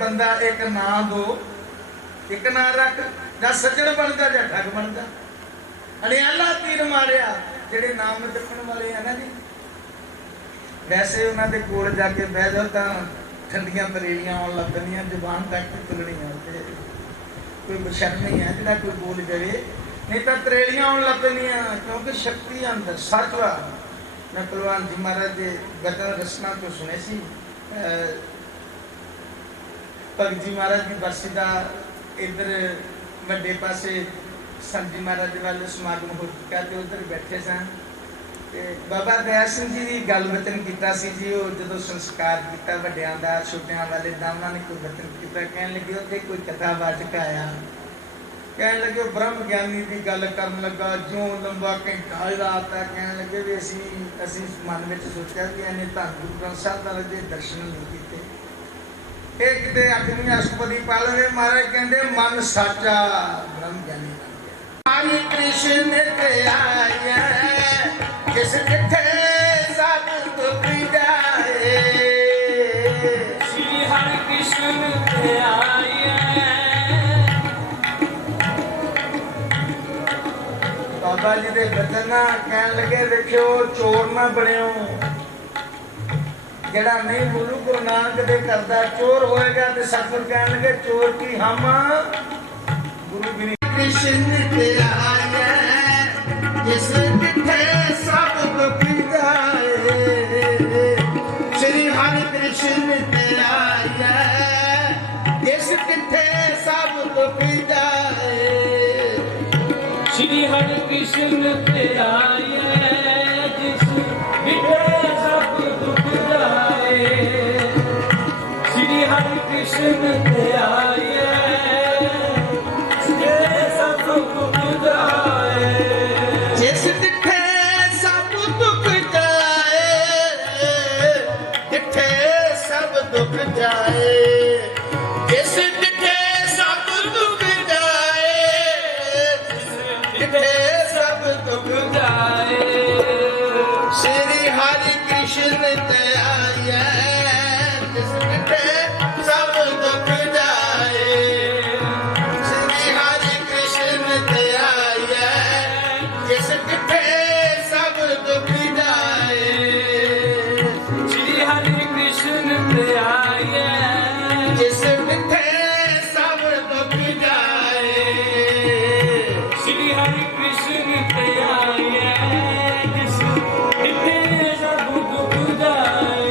ਬੰਦਾ ਇੱਕ ਨਾਂ ਦੋ, ਇੱਕ ਨਾਂ ਰੱਖ, ਜਾਂ ਸੱਜਣ ਬਣਦਾ ਜਾਂ ਠੱਗ ਬਣਦਾ। ਅੜਿਆਲਾ ਤੀਰ ਮਾਰਿਆ ਜਿਹੜੇ ਨਾਮ ਜਪਣ ਵਾਲੇ ਆ ਨਾ ਜੀ। ਵੈਸੇ ਉਹਨਾਂ ਦੇ ਕੋਲ ਜਾ ਕੇ ਬਹਿ ਜਾਓ ਤਾਂ ਠੰਡੀਆਂ ਤਰੇਲੀਆਂ ਆਉਣ ਲੱਗ ਪੈਂਦੀਆਂ, ਜ਼ੁਬਾਨ ਤੱਕ ਖੁੱਲਣੀਆਂ ਤੇ ਕੋਈ ਬਸ਼ਰਮ ਨਹੀਂ ਹੈ ਜਿਹੜਾ ਕੋਈ ਬੋਲ ਜਾਵੇ, ਨਹੀਂ ਤਾਂ ਤਰੇਲੀਆਂ ਆਉਣ ਲੱਗ ਪੈਂਦੀਆਂ, ਕਿਉਂਕਿ ਸ਼ਕਤੀ ਅੰਦਰ ਸੱਚ ਵਾ। ਮੈਂ ਭਲਵਾਨ ਜੀ ਮਹਾਰਾਜ ਦੇ ਗਤਨ ਰਸਨਾ ਤੋਂ ਸੁਣੇ ਸੀ। ਭਗਤ ਜੀ ਮਹਾਰਾਜ ਦੀ ਬਰਸੀ ਦਾ ਇੱਧਰ ਵੱਡੇ ਪਾਸੇ ਸੰਤ ਜੀ ਮਹਾਰਾਜ ਦੇ ਵੱਲ ਸਮਾਗਮ ਹੋ ਚੁੱਕਾ ਤੇ ਉੱਧਰ ਬੈਠੇ ਸਨ ਤੇ ਬਾਬਾ ਦਇਆ ਸਿੰਘ ਜੀ ਦੀ ਗੱਲ ਵਚਨ ਕੀਤਾ ਸੀ ਜੀ। ਉਹ ਜਦੋਂ ਸੰਸਕਾਰ ਕੀਤਾ ਵੱਡਿਆਂ ਦਾ, ਛੋਟਿਆਂ ਵਾਲੇ ਦਾ, ਉਹਨਾਂ ਨੇ ਕੋਈ ਵਚਨ ਕੀਤਾ। ਕਹਿਣ ਲੱਗੇ ਉੱਥੇ ਕੋਈ ਕਥਾ ਵਾਚਕ ਆਇਆ, ਕਹਿਣ ਲੱਗੇ ਉਹ ਬ੍ਰਹਮ ਗਿਆਨੀ ਦੀ ਗੱਲ ਕਰਨ ਲੱਗਾ, ਜਿਉਂ ਲੰਬਾ ਘੰਟਾ ਲਾਤਾ। ਕਹਿਣ ਲੱਗੇ ਵੀ ਅਸੀਂ ਮਨ ਵਿੱਚ ਸੋਚਿਆ ਵੀ ਇਹਨੇ ਧੰਨ ਗੁਰੂ ਗ੍ਰੰਥ ਸਾਹਿਬ ਦੇ ਦਰਸ਼ਨ ਨਹੀਂ ਕੀਤੇ। ਇਹ ਕਿਤੇ 8ਵੀਂ ਅਸ਼ਟਪਦੀ ਪਾ ਲਵੇ। ਮਹਾਰਾਜ ਕਹਿੰਦੇ ਮਨ ਸਾਚਾ ਬ੍ਰਹਮ ਗਿਆਨੀ ਬਣ ਗਿਆ। ਹਰਿ ਕ੍ਰਿਸ਼ਨ ਤੇ ਆਇਆ, ਜਿਸ ਜਿੱਥੇ ਸਭ ਦੁੱਖ ਜਾਏ। श्री हरि कृष्ण ते आया। ਬਾਬਾ ਜੀ ਦੇ ਬਚਨ ਨਾ ਕਹਿਣ ਲੱਗੇ ਵੇਖਿਓ ਚੋਰ ਨਾ ਬਣਿਓ। ਜਿਹੜਾ ਨਹੀਂ ਗੁਰੂ ਗੁਰੂ ਨਾਨਕ ਦੇ ਕਰਦਾ ਚੋਰ ਹੋਏਗਾ ਤੇ ਸਤਿਗੁਰ ਕਹਿਣ ਲੱਗੇ ਚੋਰ ਕੀ ਹਮ ਗੁਰੂ ਵੀ ਨਹੀਂ। ਕ੍ਰਿਸ਼ਨ ਤੇ ਆਇਆ, ਜਿਸ ਜਿੱਥੇ ਸਭ ਦੁੱਖ ਜਾਏ। ਸ੍ਰੀ ਹਰਿ ਕ੍ਰਿਸ਼ਨ ਤੇ ਆਇਆ, ਜਿਸ ਜਿੱਥੇ ਸਭ ਦੁੱਖ ਜਾਏ। श्री हरि कृष्ण ते आया, जिस विठे सब दुख जाए। श्री हरि कृष्ण ते आया, जिस सब दुख जाए। ਜਿਸ ਜਿੱਥੇ ਸਭ ਦੁੱਖ ਜਾਏ, ਜਿੱਥੇ ਸਭ ਦੁੱਖ ਜਾਏ। ਜਿਸ ਜਿੱਥੇ ਸਭ ਦੁੱਖ ਜਾਏ, जिथे सब दुख जाए। श्री हरि कृष्ण ते आए जिस मिटे सब दुख जाए। श्री हरि कृष्ण ते आए जिस मिटे सब दुख जाए। श्री हरि कृष्ण ते आए जिस मिटे सब दुख जाए। श्री हरि कृष्ण ते आए जिस मिटे सब दुख जाए।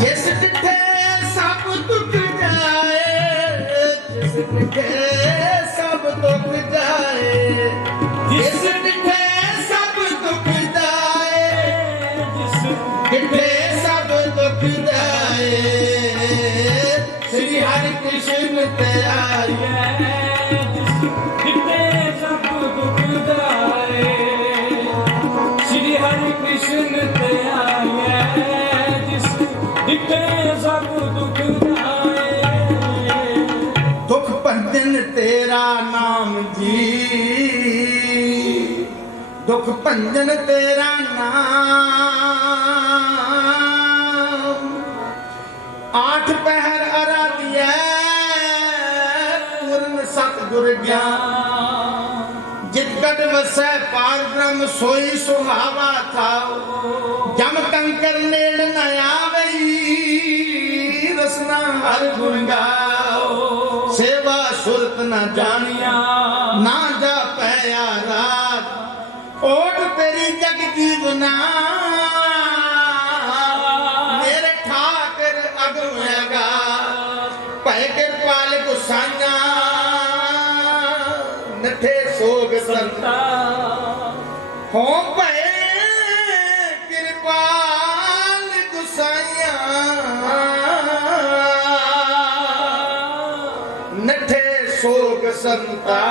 जिस मिटे सब दुख जाए। जिस मिटे सब दुख जाए। जिस मिटे सब दुख जाए। जिस मिटे सब दुख जाए। श्री हरि कृष्ण ते आए जिस मिटे सब दुख जाए। श्री हरि कृष्ण ते आए जिस मिटे सब दुख जाए। दुख भंजन तेरा नाम जी। दुख भंजन तेरा नाम। आठ पहर आराधिया पूर्ण सतगुर ज्ञान। जित गढ़ वसै पार ब्रह्म सोई सुहावा था। जम कंकर नेड़ न आवई रसना हर गुण गाओ। सेवा सुरत न जानिया ना जा पया रात। ओट तेरी जग जीवना मेरे ठाकर अगमेगा। भय कृपाल गुसाइया नठे सोग संता। हो भय कृपाल गुसाइया नठे सोग संता।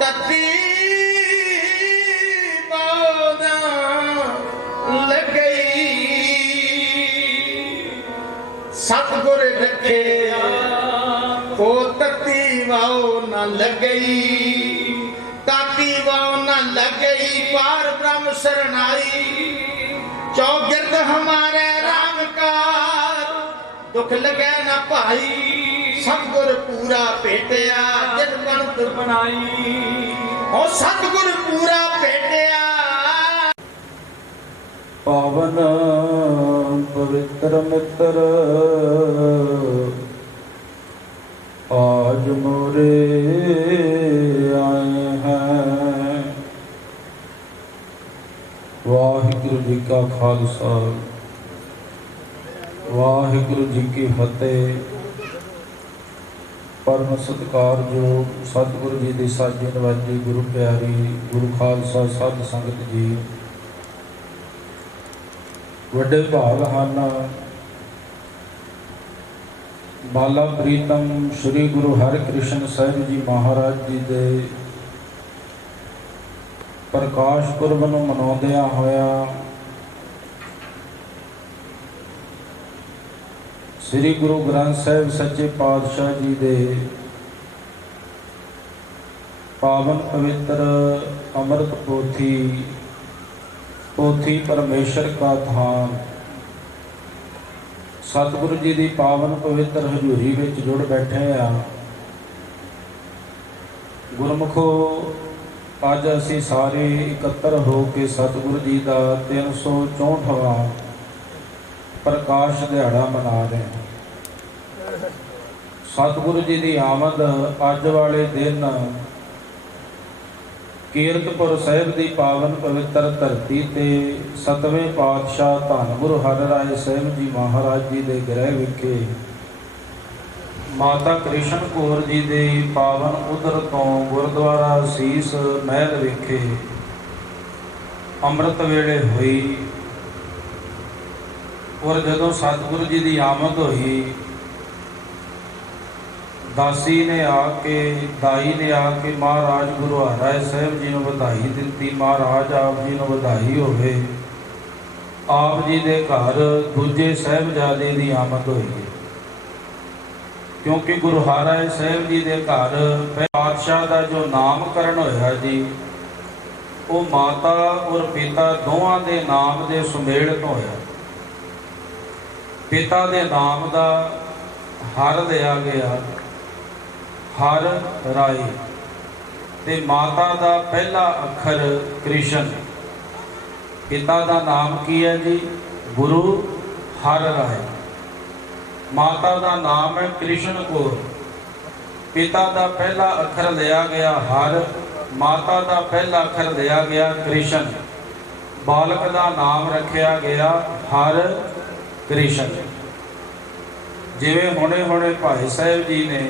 तती बाना लगई सतगुर रखे हो। तती वाओ न लगई। ताती वाओ न लगई पार ब्रह्म शरणाई। चौगिर्द हमारे राम का दुख लगे न भाई। सतगुर पूरा भेटिया जित बनत बनाई। ओ सतगुर पूरा भेटिया। पावन पवित्र मित्र आज मोरे आए हैं। वाहिगुरु जी का खालसा वाहिगुरु जी की फतेह। परम सत्कारयोग सतगुरु जी की साजी नवाजी गुरु प्यारी गुरु खालसा साध संगत जी। ਵੱਡੇ ਭਾਗ ਹਨ ਬਾਲਾ ਪ੍ਰੀਤਮ ਸ੍ਰੀ ਗੁਰੂ ਹਰਿਕ੍ਰਿਸ਼ਨ ਸਾਹਿਬ ਜੀ ਮਹਾਰਾਜ ਜੀ ਦੇ ਪ੍ਰਕਾਸ਼ ਪੁਰਬ ਨੂੰ ਮਨਾਉਂਦਿਆਂ ਹੋਇਆ ਸ੍ਰੀ ਗੁਰੂ ਗ੍ਰੰਥ ਸਾਹਿਬ ਸੱਚੇ ਪਾਤਸ਼ਾਹ ਜੀ ਦੇ ਪਾਵਨ ਪਵਿੱਤਰ ਅੰਮ੍ਰਿਤ पोथी परमेश्वर का धाम सतगुरु जी की पावन पवित्र हजूरी में जुड़ बैठे हैं। गुरमुखो अज असी सारे इकत्र हो के सतगुरु जी का 364वां प्रकाश दिहाड़ा मना रहे हैं। सतगुरु जी की आमद अज वाले दिन ਕੀਰਤਪੁਰ ਸਾਹਿਬ ਦੀ ਪਾਵਨ ਪਵਿੱਤਰ ਧਰਤੀ ਤੇ 7ਵੇਂ ਪਾਤਸ਼ਾਹ ਧੰਨ ਗੁਰੂ ਹਰਿਰਾਏ ਸਾਹਿਬ ਜੀ ਮਹਾਰਾਜ ਜੀ ਦੇ ਗ੍ਰਹਿ ਵਿਖੇ ਮਾਤਾ ਕ੍ਰਿਸ਼ਨ ਕੌਰ ਜੀ ਦੇ ਪਾਵਨ ਉਦਰ ਤੋਂ ਗੁਰਦੁਆਰਾ ਸੀਸ ਮਹਿਲ ਵਿਖੇ ਅੰਮ੍ਰਿਤ ਵੇਲੇ ਹੋਈ। ਔਰ ਜਦੋਂ ਸਤਿਗੁਰੂ ਜੀ ਦੀ ਆਮਦ ਹੋਈ दासी ने आके दाई ने आके महाराज गुरु हरिराय साहब जी ने बधाई दी। महाराज आप जी ने बधाई होवे। आप जी दे घर दूजे साहिबजादे दी आमद हुई है। क्योंकि गुरु हरराय साहिब जी के घर पातशाह का जो नामकरण होया जी, वो माता और पिता दोवां दे नाम दे सुमेल तो होया। पिता दे नाम का हर लिया गया, हर राय, ते माता का पहला अखर कृष्ण। पिता का नाम की है जी? गुरु हर राय। माता का नाम है कृष्ण कौर। पिता का पहला अखर लिया गया हर, माता का पहला अखर लिया गया कृष्ण। बालक का नाम रखा गया हर कृष्ण। जिवें हुणे हुणे भाई साहब जी ने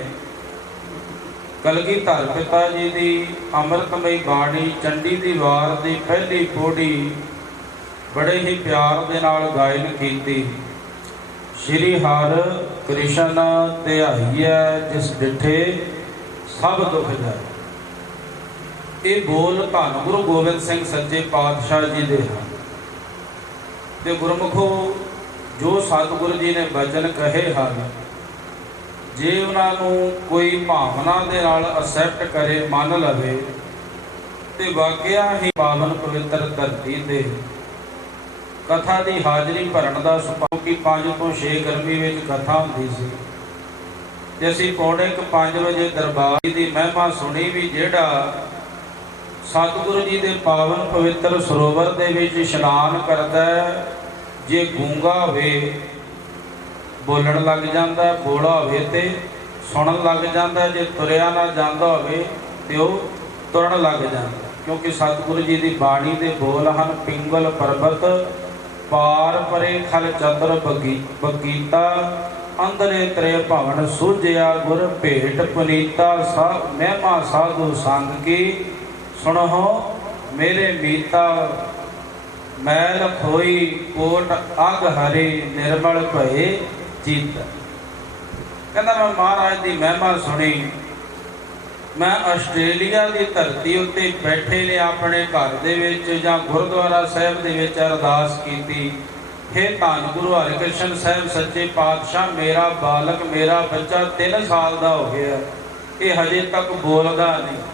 कलगीधर पिता जी की अमृतमई बाणी चंडी दी वार की पहली पौड़ी बड़े ही प्यार दे नाल गायन की। श्री हर कृष्ण ध्याईऐ जिस डिठे सब दुख जाए। ये बोल धन गुरु गोबिंद सिंह सच्चे पातशाह जी दे हैं। ते गुरमुखो जो सतगुरु जी ने वचन कहे हैं, जे उन्होंने कोई भावना दे नाल एक्सैप्ट करे, मान लवे, ते वाकया ही पावन पवित्र धरती ते कथा की हाजरी भरन का सुभाव कि 5 तो 6 गर्मी में कथा होंदी सी ते असीं पौणे 5 बजे दरबार की महिमा सुनी भी। जेड़ा सतगुरु जी के पावन पवित्र सरोवर दे विच इशनान करता है, जे गूंगा होवे बोलण लग जाता, बोला होवे ते सुनन लग जाता, जे तुरिया ना जांदा होवे ते वो तुरन लग जाता। क्योंकि सतगुरु जी की बाणी के बोल हैं, पिंगल पर्बत पार परे खल चतर बगीता, अंदरे त्रे भवन सूझिया गुर भेट पुनीता। महिमा साधु संग की सुनो मेरे मीता, मैल खोई कोट अग हरे निर्मल भये जीत। कहता मैं महाराज की महिमा सुनी। मैं आस्ट्रेलिया की धरती उत्ते बैठे ने अपने घर दे विच जां गुरुद्वारा साहिब दे विच अरदास कीती, हे धन गुरु हरकृष्ण साहिब सच्चे पातशाह, मेरा बालक मेरा बच्चा 3 साल का हो गया, ये हजे तक बोलता नहीं।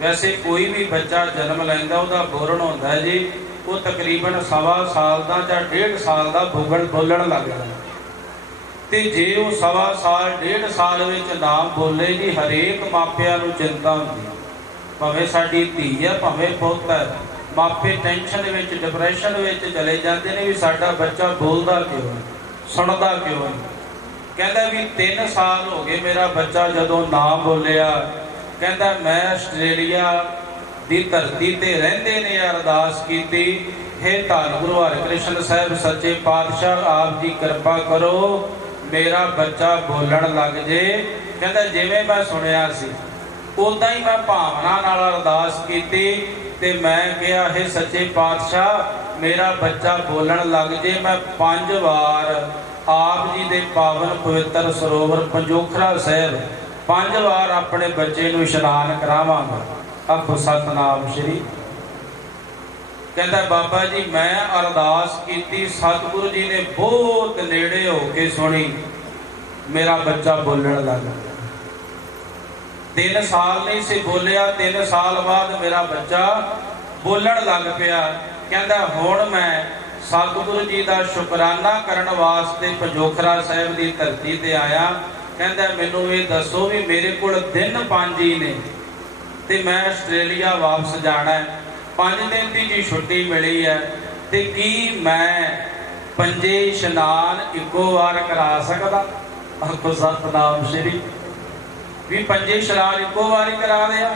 वैसे कोई भी बच्चा जन्म लैंदा उहदा बोलण होंदा है जी, वो तकरीबन 1.25 साल का जां 1.5 साल का बोलण लग जाता। ते जे वो 1.25 साल 1.5 साल विच ना बोले जी, हरेक मापिया नूं चिंता होंदी। भावें साडी धी है भावें पुत्त है, मापे टेंशन विच डिप्रैशन विच चले जाते हैं भी साडा बच्चा बोलदा क्यों है, सुनदा क्यों है। कहता भी 3 साल हो गए मेरा बच्चा जदों ना बोलिया। कहता मैं आस्ट्रेलिया की धरती ते रहिंदे ने अरदास कीती, हे धन गुरु हरकृष्ण साहिब सच्चे पातशाह आप जी कृपा करो मेरा बच्चा बोलण लग जे। कहता जिवें मैं सुनिया सी उदां ही मैं भावना नाल अरदास कीती ते मैं कहा हे सच्चे पातशाह मेरा बच्चा बोलण लग जे। मैं 5 बार आप जी दे पावन पवित्र सरोवर पंजोखरा साहिब 5 बार अपने बच्चे नूं इशनान करावांगा। आखो सतनाम श्री। कहता बाबा जी मैं अरदास की, सतगुरु जी ने बहुत नेड़े होके सुनी, मेरा बच्चा बोलण लग गया। 3 साल नहीं से बोलिया, 3 साल बाद मेरा बच्चा बोलण लग पिया। कहता हुण मैं सतगुरु जी का शुकराना करने वास्ते पंजोखरा साहिब की धरती ते आया। कहता मैनू ये दसो भी मेरे को दिन 5 ही ने ते मैं आस्ट्रेलिया वापस जाना है, 5 दिन की जी छुट्टी मिली है, तो की मैं 5 इशनान इको बार करा सकदा? आखो सतनाम श्री। भी 5 इशनान इको बार ही करा दिया।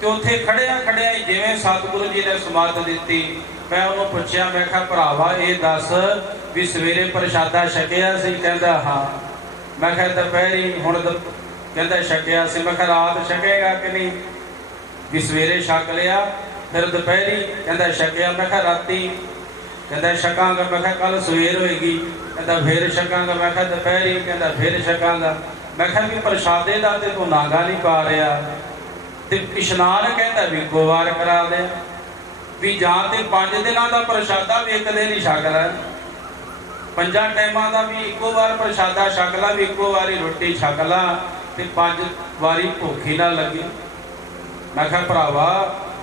तो उत्थे खड़िया खड़िया ही जिवें सतगुरु जी ने समत दी, मैं उन्होंने पूछया, मैं कहा भरावा ये दस भी सवेरे प्रशादा छकिया सी? कहता हाँ। मैं कहा दोपहरी हुण कहता छकिया सी। मैं कहा रात छकेगा कि नहीं? भी सवेरे छक लिया, फिर दोपहरी कहता छकिया। मैं कहा राती? कहता छकांगा। मैं कहा कल सवेर होएगी? कहता फिर छकांगा। मैं कहा दोपहरी? कहता फिर छकांगा। मैं कहा भी प्रशादे का तो तू नागा नहीं पा रहा, तो इशनान कहता भी इको बार करा दे भी, जां ते 5 दिनों का प्रशादा भी एक दिन ही छक रहा। ਪੰਜਾਂ ਟਾਈਮਾਂ ਦਾ ਵੀ ਇੱਕੋ ਵਾਰ ਪ੍ਰਸ਼ਾਦਾ ਛਕ ਲਾ, ਵੀ ਇੱਕੋ ਵਾਰੀ ਰੋਟੀ ਛਕ ਲਾ ਤੇ 5 ਵਾਰੀ ਭੁੱਖੀ ਨਾ ਲੱਗੇ। ਮੈਂ ਕਿਹਾ ਭਰਾਵਾ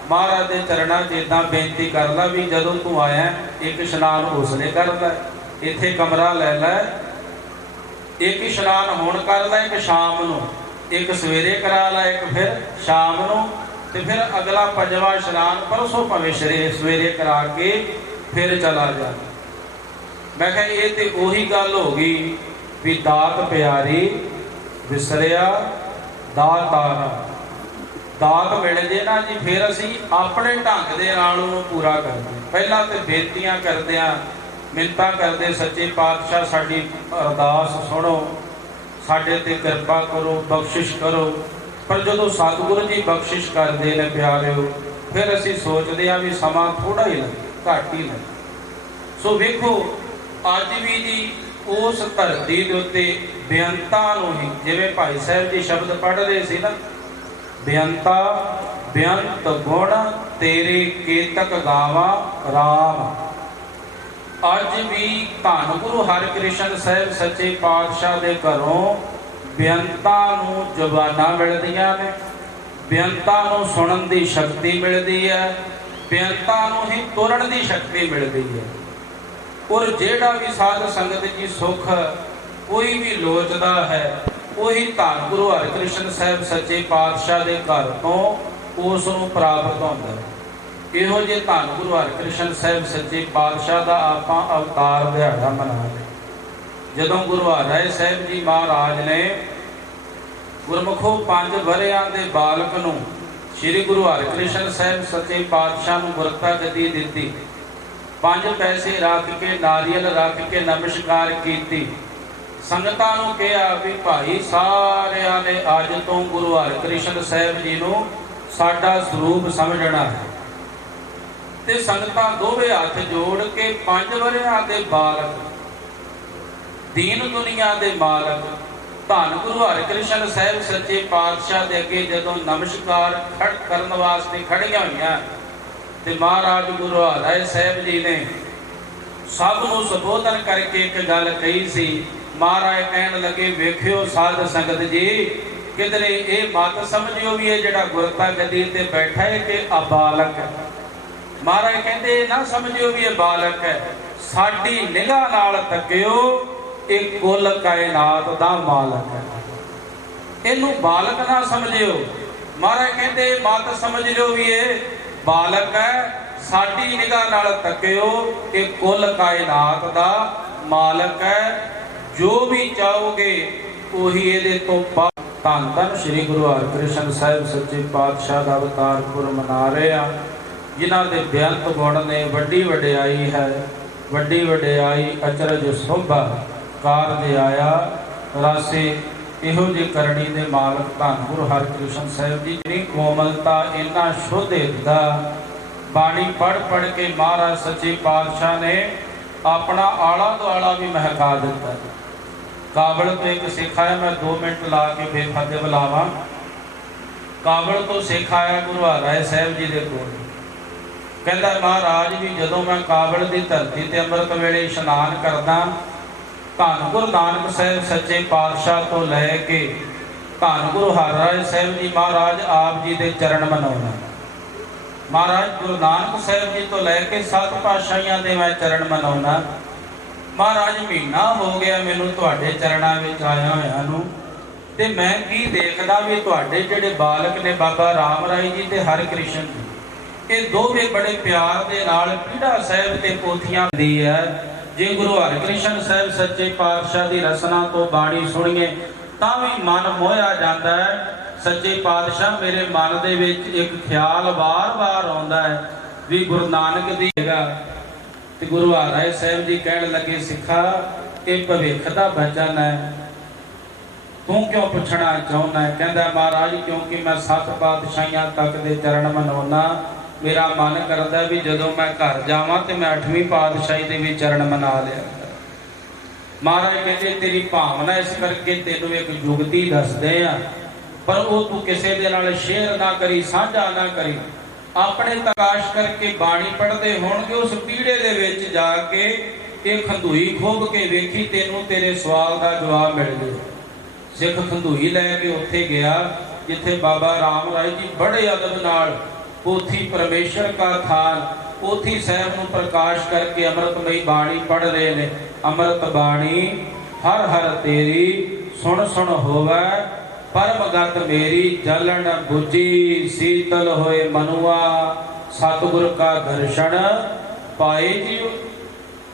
ਮਹਾਰਾਜ ਦੇ ਚਰਨਾਂ 'ਚ ਇਦਾਂ ਬੇਨਤੀ ਕਰ ਲਾ ਵੀ ਜਦੋਂ ਤੂੰ ਆਇਆ ਇੱਕ ਇਸ਼ਨਾਨ ਉਸਲੇ ਕਰ ਲੈ, ਇੱਥੇ ਕਮਰਾ ਲੈ ਲੈ, ਇੱਕ ਇਸ਼ਨਾਨ ਹੁਣ ਕਰ ਲੈ, ਇੱਕ ਸ਼ਾਮ ਨੂੰ, ਇੱਕ ਸਵੇਰੇ ਕਰਾ ਲੈ, ਇੱਕ ਫਿਰ ਸ਼ਾਮ ਨੂੰ, ਤੇ ਫਿਰ ਅਗਲਾ 5ਵਾਂ ਇਸ਼ਨਾਨ ਪਰਸੋਂ ਭਾਵੇਂ ਸਵੇਰੇ ਕਰਾ ਕੇ ਫਿਰ ਚਲਾ ਜਾ। ਮੈਂ ਕਿਹਾ ਇਹ ਤੇ ਉਹੀ ਗੱਲ ਹੋ ਗਈ ਵੀ ਦਾਤ ਪਿਆਰੀ ਵਿਸਰਿਆ ਦਾਤਾਰਾ। ਦਾਤ ਮਿਲ ਜੇ ਨਾ ਜੀ ਫਿਰ ਅਸੀਂ ਆਪਣੇ ਢੰਗ ਦੇ ਨਾਲ ਉਹਨੂੰ ਪੂਰਾ ਕਰਦੇ। ਪਹਿਲਾਂ ਤੇ ਬੇਨਤੀਆਂ ਕਰਦਿਆਂ ਮਿੰਨਤਾਂ ਕਰਦੇ, ਸੱਚੇ ਪਾਤਸ਼ਾਹ ਸਾਡੀ ਅਰਦਾਸ ਸੁਣੋ, ਸਾਡੇ ਤੇ ਕਿਰਪਾ ਕਰੋ, ਬਖਸ਼ਿਸ਼ ਕਰੋ। ਪਰ ਜਦੋਂ ਸਤਿਗੁਰੂ ਜੀ ਬਖਸ਼ਿਸ਼ ਕਰਦੇ ਨੇ ਪਿਆਰਿਓ, ਫਿਰ ਅਸੀਂ ਸੋਚਦੇ ਹਾਂ ਵੀ ਸਮਾਂ ਥੋੜਾ ਹੀ ਲੱਗੇ, ਘੱਟ ਹੀ ਲੱਗੇ। ਸੋ ਵੇਖੋ ਅੱਜ ਵੀ ਜੀ ਉਸ ਧਰਤੀ ਦੇ ਉੱਤੇ ਬੇਅੰਤਾਂ ਨੂੰ ਹੀ, ਜਿਵੇਂ ਭਾਈ ਸਾਹਿਬ ਜੀ ਸ਼ਬਦ ਪੜ੍ਹ ਰਹੇ ਸੀ ਨਾ, ਬੇਅੰਤਾ ਬੇਅੰਤ ਗੁਣ ਤੇਰੇ ਕੇਤਕ ਗਾਵਾਂ ਰਾਮ। ਅੱਜ ਵੀ ਧੰਨ ਗੁਰੂ ਹਰਿਕ੍ਰਿਸ਼ਨ ਸਾਹਿਬ ਸੱਚੇ ਪਾਤਸ਼ਾਹ ਦੇ ਘਰੋਂ ਬੇਅੰਤਾਂ ਨੂੰ ਜ਼ੁਬਾਨਾਂ ਮਿਲਦੀਆਂ ਨੇ, ਬੇਅੰਤਾਂ ਨੂੰ ਸੁਣਨ ਦੀ ਸ਼ਕਤੀ ਮਿਲਦੀ ਹੈ, ਬੇਅੰਤਾਂ ਨੂੰ ਹੀ ਤੁਰਨ ਦੀ ਸ਼ਕਤੀ ਮਿਲਦੀ ਹੈ। ਔਰ ਜਿਹੜਾ ਵੀ ਸਾਧ ਸੰਗਤ ਜੀ ਸੁੱਖ ਕੋਈ ਵੀ ਲੋਚਦਾ ਹੈ, ਉਹੀ ਧੰਨ ਗੁਰੂ ਹਰਿਕ੍ਰਿਸ਼ਨ ਸਾਹਿਬ ਸੱਚੇ ਪਾਤਸ਼ਾਹ ਦੇ ਘਰ ਤੋਂ ਉਸ ਨੂੰ ਪ੍ਰਾਪਤ ਹੁੰਦਾ ਹੈ। ਇਹੋ ਜਿਹੇ ਧੰਨ ਗੁਰੂ ਹਰਿਕ੍ਰਿਸ਼ਨ ਸਾਹਿਬ ਸੱਚੇ ਪਾਤਸ਼ਾਹ ਦਾ ਆਪਾਂ ਅਵਤਾਰ ਦਿਹਾੜਾ ਮਨਾ ਰਹੇ। ਜਦੋਂ ਗੁਰੂ ਹਰਿ ਸਾਹਿਬ ਜੀ ਮਹਾਰਾਜ ਨੇ ਗੁਰਮੁਖੋਂ 5 ਵਰ੍ਹਿਆਂ ਦੇ ਬਾਲਕ ਨੂੰ ਸ੍ਰੀ ਗੁਰੂ ਹਰਿਕ੍ਰਿਸ਼ਨ ਸਾਹਿਬ ਸੱਚੇ ਪਾਤਸ਼ਾਹ ਨੂੰ ਗੁਰਤਾ ਗੱਦੀ ਦਿੱਤੀ, 5 ਪੈਸੇ ਰੱਖ ਕੇ, ਨਾਰੀਅਲ ਰੱਖ ਕੇ ਨਮਸਕਾਰ ਕੀਤੀ, ਸੰਗਤਾਂ ਨੂੰ ਕਿਹਾ ਵੀ ਭਾਈ ਸਾਰਿਆਂ ਨੇ ਅੱਜ ਤੋਂ ਗੁਰੂ ਹਰਿਕ੍ਰਿਸ਼ਨ ਸਾਹਿਬ ਜੀ ਨੂੰ ਸਾਡਾ ਸਰੂਪ ਸਮਝਣਾ ਹੈ। ਤੇ ਸੰਗਤਾਂ ਦੋਵੇਂ ਹੱਥ ਜੋੜ ਕੇ 5 ਵਰ੍ਹਿਆਂ ਦੇ ਬਾਲਕ, ਦੀਨ ਦੁਨੀਆ ਦੇ ਮਾਲਕ ਧੰਨ ਗੁਰੂ ਹਰਿਕ੍ਰਿਸ਼ਨ ਸਾਹਿਬ ਸੱਚੇ ਪਾਤਸ਼ਾਹ ਦੇ ਅੱਗੇ ਜਦੋਂ ਨਮਸਕਾਰ ਕਰਨ ਵਾਸਤੇ ਖੜੀਆਂ ਹੋਈਆਂ, ਤੇ ਮਹਾਰਾਜ ਗੁਰੂ ਹਰਿ ਸਾਹਿਬ ਜੀ ਨੇ ਸਭ ਨੂੰ ਸੰਬੋਧਨ ਕਰਕੇ ਇੱਕ ਗੱਲ ਕਹੀ ਸੀ। ਮਹਾਰਾਜ ਕਹਿਣ ਲੱਗੇ, ਵੇਖਿਓ ਸਾਧ ਸੰਗਤ ਜੀ, ਕਿਧਰੇ ਇਹ ਮਤ ਸਮਝਿਓ ਵੀ ਇਹ ਜਿਹੜਾ ਗੁਰਤਾ ਗੱਦੀ ਤੇ ਬੈਠਾ ਹੈ ਕਿ ਆ ਬਾਲਕ ਹੈ। ਮਹਾਰਾਜ ਕਹਿੰਦੇ ਨਾ ਸਮਝਿਓ ਵੀ ਇਹ ਬਾਲਕ ਹੈ, ਸਾਡੀ ਨਿਗਾਹ ਨਾਲ ਤੱਕਿਓ ਇਹ ਕੁੱਲ ਕਾਇਨਾਤ ਦਾ ਮਾਲਕ ਹੈ। ਇਹਨੂੰ ਬਾਲਕ ਨਾ ਸਮਝਿਓ। ਮਹਾਰਾਜ ਕਹਿੰਦੇ ਮਤ ਸਮਝ ਲਿਓ ਵੀ ਇਹ ਬਾਲਕ ਹੈ, ਸਾਡੀ ਨਿਗਾਹ ਨਾਲ ਤੱਕਿਓ ਇਹ ਕੁੱਲ ਕਾਇਨਾਤ ਦਾ ਮਾਲਕ ਹੈ। ਜੋ ਵੀ ਚਾਹੋਗੇ ਉਹੀ ਇਹਦੇ ਤੋਂ ਧੰਨ ਧੰਨ ਸ੍ਰੀ ਗੁਰੂ ਹਰਿਕ੍ਰਿਸ਼ਨ ਸਾਹਿਬ ਸੱਚੇ ਪਾਤਸ਼ਾਹ ਦਾ ਅਵਤਾਰ ਪੁਰਬ ਮਨਾ ਰਹੇ ਆ, ਜਿਨ੍ਹਾਂ ਦੇ ਬੇਅੰਤ ਗੁਣ ਨੇ, ਵੱਡੀ ਵਡਿਆਈ ਹੈ, ਵੱਡੀ ਵਡਿਆਈ ਅਚਰਜ ਸੋਭਾ ਕਾਰਜ ਆਇਆ ਰਾਸੇ। ਇਹੋ ਜਿਹੀ ਕਰਨੀ ਦੇ ਮਾਲਕ ਧੰਨ ਗੁਰੂ ਹਰਿਕ੍ਰਿਸ਼ਨ ਸਾਹਿਬ ਜੀ, ਜਿਹੜੀ ਕੋਮਲਤਾ, ਇੰਨਾ ਸ਼ੁੱਧ ਹਿਰਦਾ, ਬਾਣੀ ਪੜ੍ਹ ਪੜ੍ਹ ਕੇ ਮਹਾਰਾਜ ਸੱਚੇ ਪਾਤਸ਼ਾਹ ਨੇ ਆਪਣਾ ਆਲਾ ਦੁਆਲਾ ਵੀ ਮਹਿਕਾ ਦਿੱਤਾ। ਕਾਬਲ ਤੋਂ ਇੱਕ ਸਿੱਖ ਆਇਆ, ਮੈਂ 2 ਮਿੰਟ ਲਾ ਕੇ ਬੇਫਾਦੇ ਬੁਲਾਵਾਂ। ਕਾਬਲ ਤੋਂ ਸਿੱਖ ਆਇਆ ਗੁਰੂ ਹਰਿ ਸਾਹਿਬ ਜੀ ਦੇ ਕੋਲ, ਕਹਿੰਦਾ ਮਹਾਰਾਜ ਵੀ ਜਦੋਂ ਮੈਂ ਕਾਬਲ ਦੀ ਧਰਤੀ ਤੇ ਅੰਮ੍ਰਿਤ ਵੇਲੇ ਇਸ਼ਨਾਨ ਕਰਦਾ, ਧੰਨ ਗੁਰੂ ਨਾਨਕ ਸਾਹਿਬ ਸੱਚੇ ਪਾਤਸ਼ਾਹ ਤੋਂ ਲੈ ਕੇ ਧੰਨ ਗੁਰੂ ਹਰਿ ਸਾਹਿਬ ਜੀ ਮਹਾਰਾਜ ਆਪ ਜੀ ਦੇ ਚਰਨ ਮਨਾਉਣਾ। ਮਹਾਰਾਜ ਗੁਰੂ ਨਾਨਕ ਸਾਹਿਬ ਜੀ ਤੋਂ ਲੈ ਕੇ 7 ਪਾਤਸ਼ਾਹੀਆਂ ਦੇ ਮੈਂ ਚਰਨ ਮਨਾਉਣਾ। ਮਹਾਰਾਜ ਮਹੀਨਾ ਹੋ ਗਿਆ ਮੈਨੂੰ ਤੁਹਾਡੇ ਚਰਨਾਂ ਵਿੱਚ ਆਇਆ ਹੋਇਆ ਨੂੰ, ਤੇ ਮੈਂ ਕੀ ਦੇਖਦਾ ਵੀ ਤੁਹਾਡੇ ਜਿਹੜੇ ਬਾਲਕ ਨੇ ਬਾਬਾ ਰਾਮ ਰਾਏ ਜੀ ਤੇ ਹਰਿਕ੍ਰਿਸ਼ਨ ਜੀ, ਇਹ ਦੋਵੇਂ ਬੜੇ ਪਿਆਰ ਦੇ ਨਾਲ ਪੀੜਾ ਸਾਹਿਬ ਤੇ ਪੋਥੀਆਂ ਦੀ ਹੈ। ਜੇ ਗੁਰੂ ਹਰਿਕ੍ਰਿਸ਼ਨ ਸਾਹਿਬ ਸੱਚੇ ਪਾਤਸ਼ਾਹ ਦੀ ਰਸਨਾ ਤੋਂ ਬਾਣੀ ਸੁਣੀਏ ਤਾਂ ਵੀ ਮਨ ਮੋਹਿਆ ਜਾਂਦਾ ਹੈ। ਸੱਚੇ ਪਾਤਸ਼ਾਹ ਮੇਰੇ ਮਨ ਦੇ ਵਿੱਚ ਇੱਕ ਖਿਆਲ ਵਾਰ-ਵਾਰ ਆਉਂਦਾ ਹੈ ਵੀ ਗੁਰੂ ਨਾਨਕ ਦੀ ਜਗ੍ਹਾ ਤੇ ਗੁਰੂ ਹਰਿ ਸਾਹਿਬ ਜੀ ਕਹਿਣ ਲੱਗੇ, ਸਿੱਖਾ ਇਹ ਭਵਿੱਖ ਦਾ ਬਚਨ ਹੈ, ਤੂੰ ਕਿਉਂ ਪੁੱਛਣਾ ਚਾਹੁੰਦਾ ਹੈ? ਕਹਿੰਦਾ ਮਹਾਰਾਜ ਕਿਉਂਕਿ ਮੈਂ 7 ਪਾਤਸ਼ਾਹੀਆਂ ਤੱਕ ਦੇ ਚਰਨ ਮਨਾਉਣਾ, ਮੇਰਾ ਮਨ ਕਰਦਾ ਵੀ ਜਦੋਂ ਮੈਂ ਘਰ ਜਾਵਾਂ ਤੇ ਮੈਂ 8ਵੀਂ ਪਾਤਸ਼ਾਹੀ ਦੇ ਵੀ ਚਰਨ ਮਨਾ ਲਿਆ। ਮਹਾਰਾਜ ਕਹਿੰਦੇ ਤੇਰੀ ਭਾਵਨਾ ਇਸ ਕਰਕੇ ਤੈਨੂੰ ਇੱਕ ਜੁਗਤੀ ਦੱਸਦੇ ਆ, ਪਰ ਉਹ ਤੂੰ ਕਿਸੇ ਦੇ ਨਾਲ ਸ਼ੇਅਰ ਨਾ ਕਰੀ, ਸਾਂਝਾ ਨਾ ਕਰੀ। ਆਪਣੇ ਤਕਾਸ਼ ਕਰਕੇ ਬਾਣੀ ਪੜ੍ਹਦੇ ਹੋਣਗੇ, ਉਸ ਪੀੜੇ ਦੇ ਵਿੱਚ ਜਾ ਕੇ ਇਹ ਖੰਦੂਈ ਖੋਬ ਕੇ ਵੇਖੀ, ਤੈਨੂੰ ਤੇਰੇ ਸਵਾਲ ਦਾ ਜਵਾਬ ਮਿਲ ਜੇ। ਸਿੱਖ ਖੰਦੂਈ ਲੈ ਕੇ ਉੱਥੇ ਗਿਆ ਜਿੱਥੇ ਬਾਬਾ ਰਾਮ ਰਾਏ ਜੀ ਬੜੇ ਅਦਬ ਨਾਲ ਪੋਥੀ ਪਰਮੇਸ਼ਰ ਕਾ ਥਾਨ ਪੋਥੀ ਸਾਹਿਬ ਨੂੰ ਪ੍ਰਕਾਸ਼ ਕਰਕੇ ਅੰਮ੍ਰਿਤਮਈ ਬਾਣੀ ਪੜ੍ਹ ਰਹੇ ਨੇ। ਅੰਮ੍ਰਿਤ ਬਾਣੀ ਹਰ ਹਰ ਤੇਰੀ ਸੁਣ ਸੁਣ ਹੋਵੇ ਪਰਮ ਗਤ ਮੇਰੀ, ਜਲਣ ਬੁਝੀ ਸੀਤਲ ਹੋਏ ਮਨੁਆ, ਸਤਿਗੁਰ ਕਾ ਦਰਸ਼ਨ ਪਾਏ ਜੀਉ।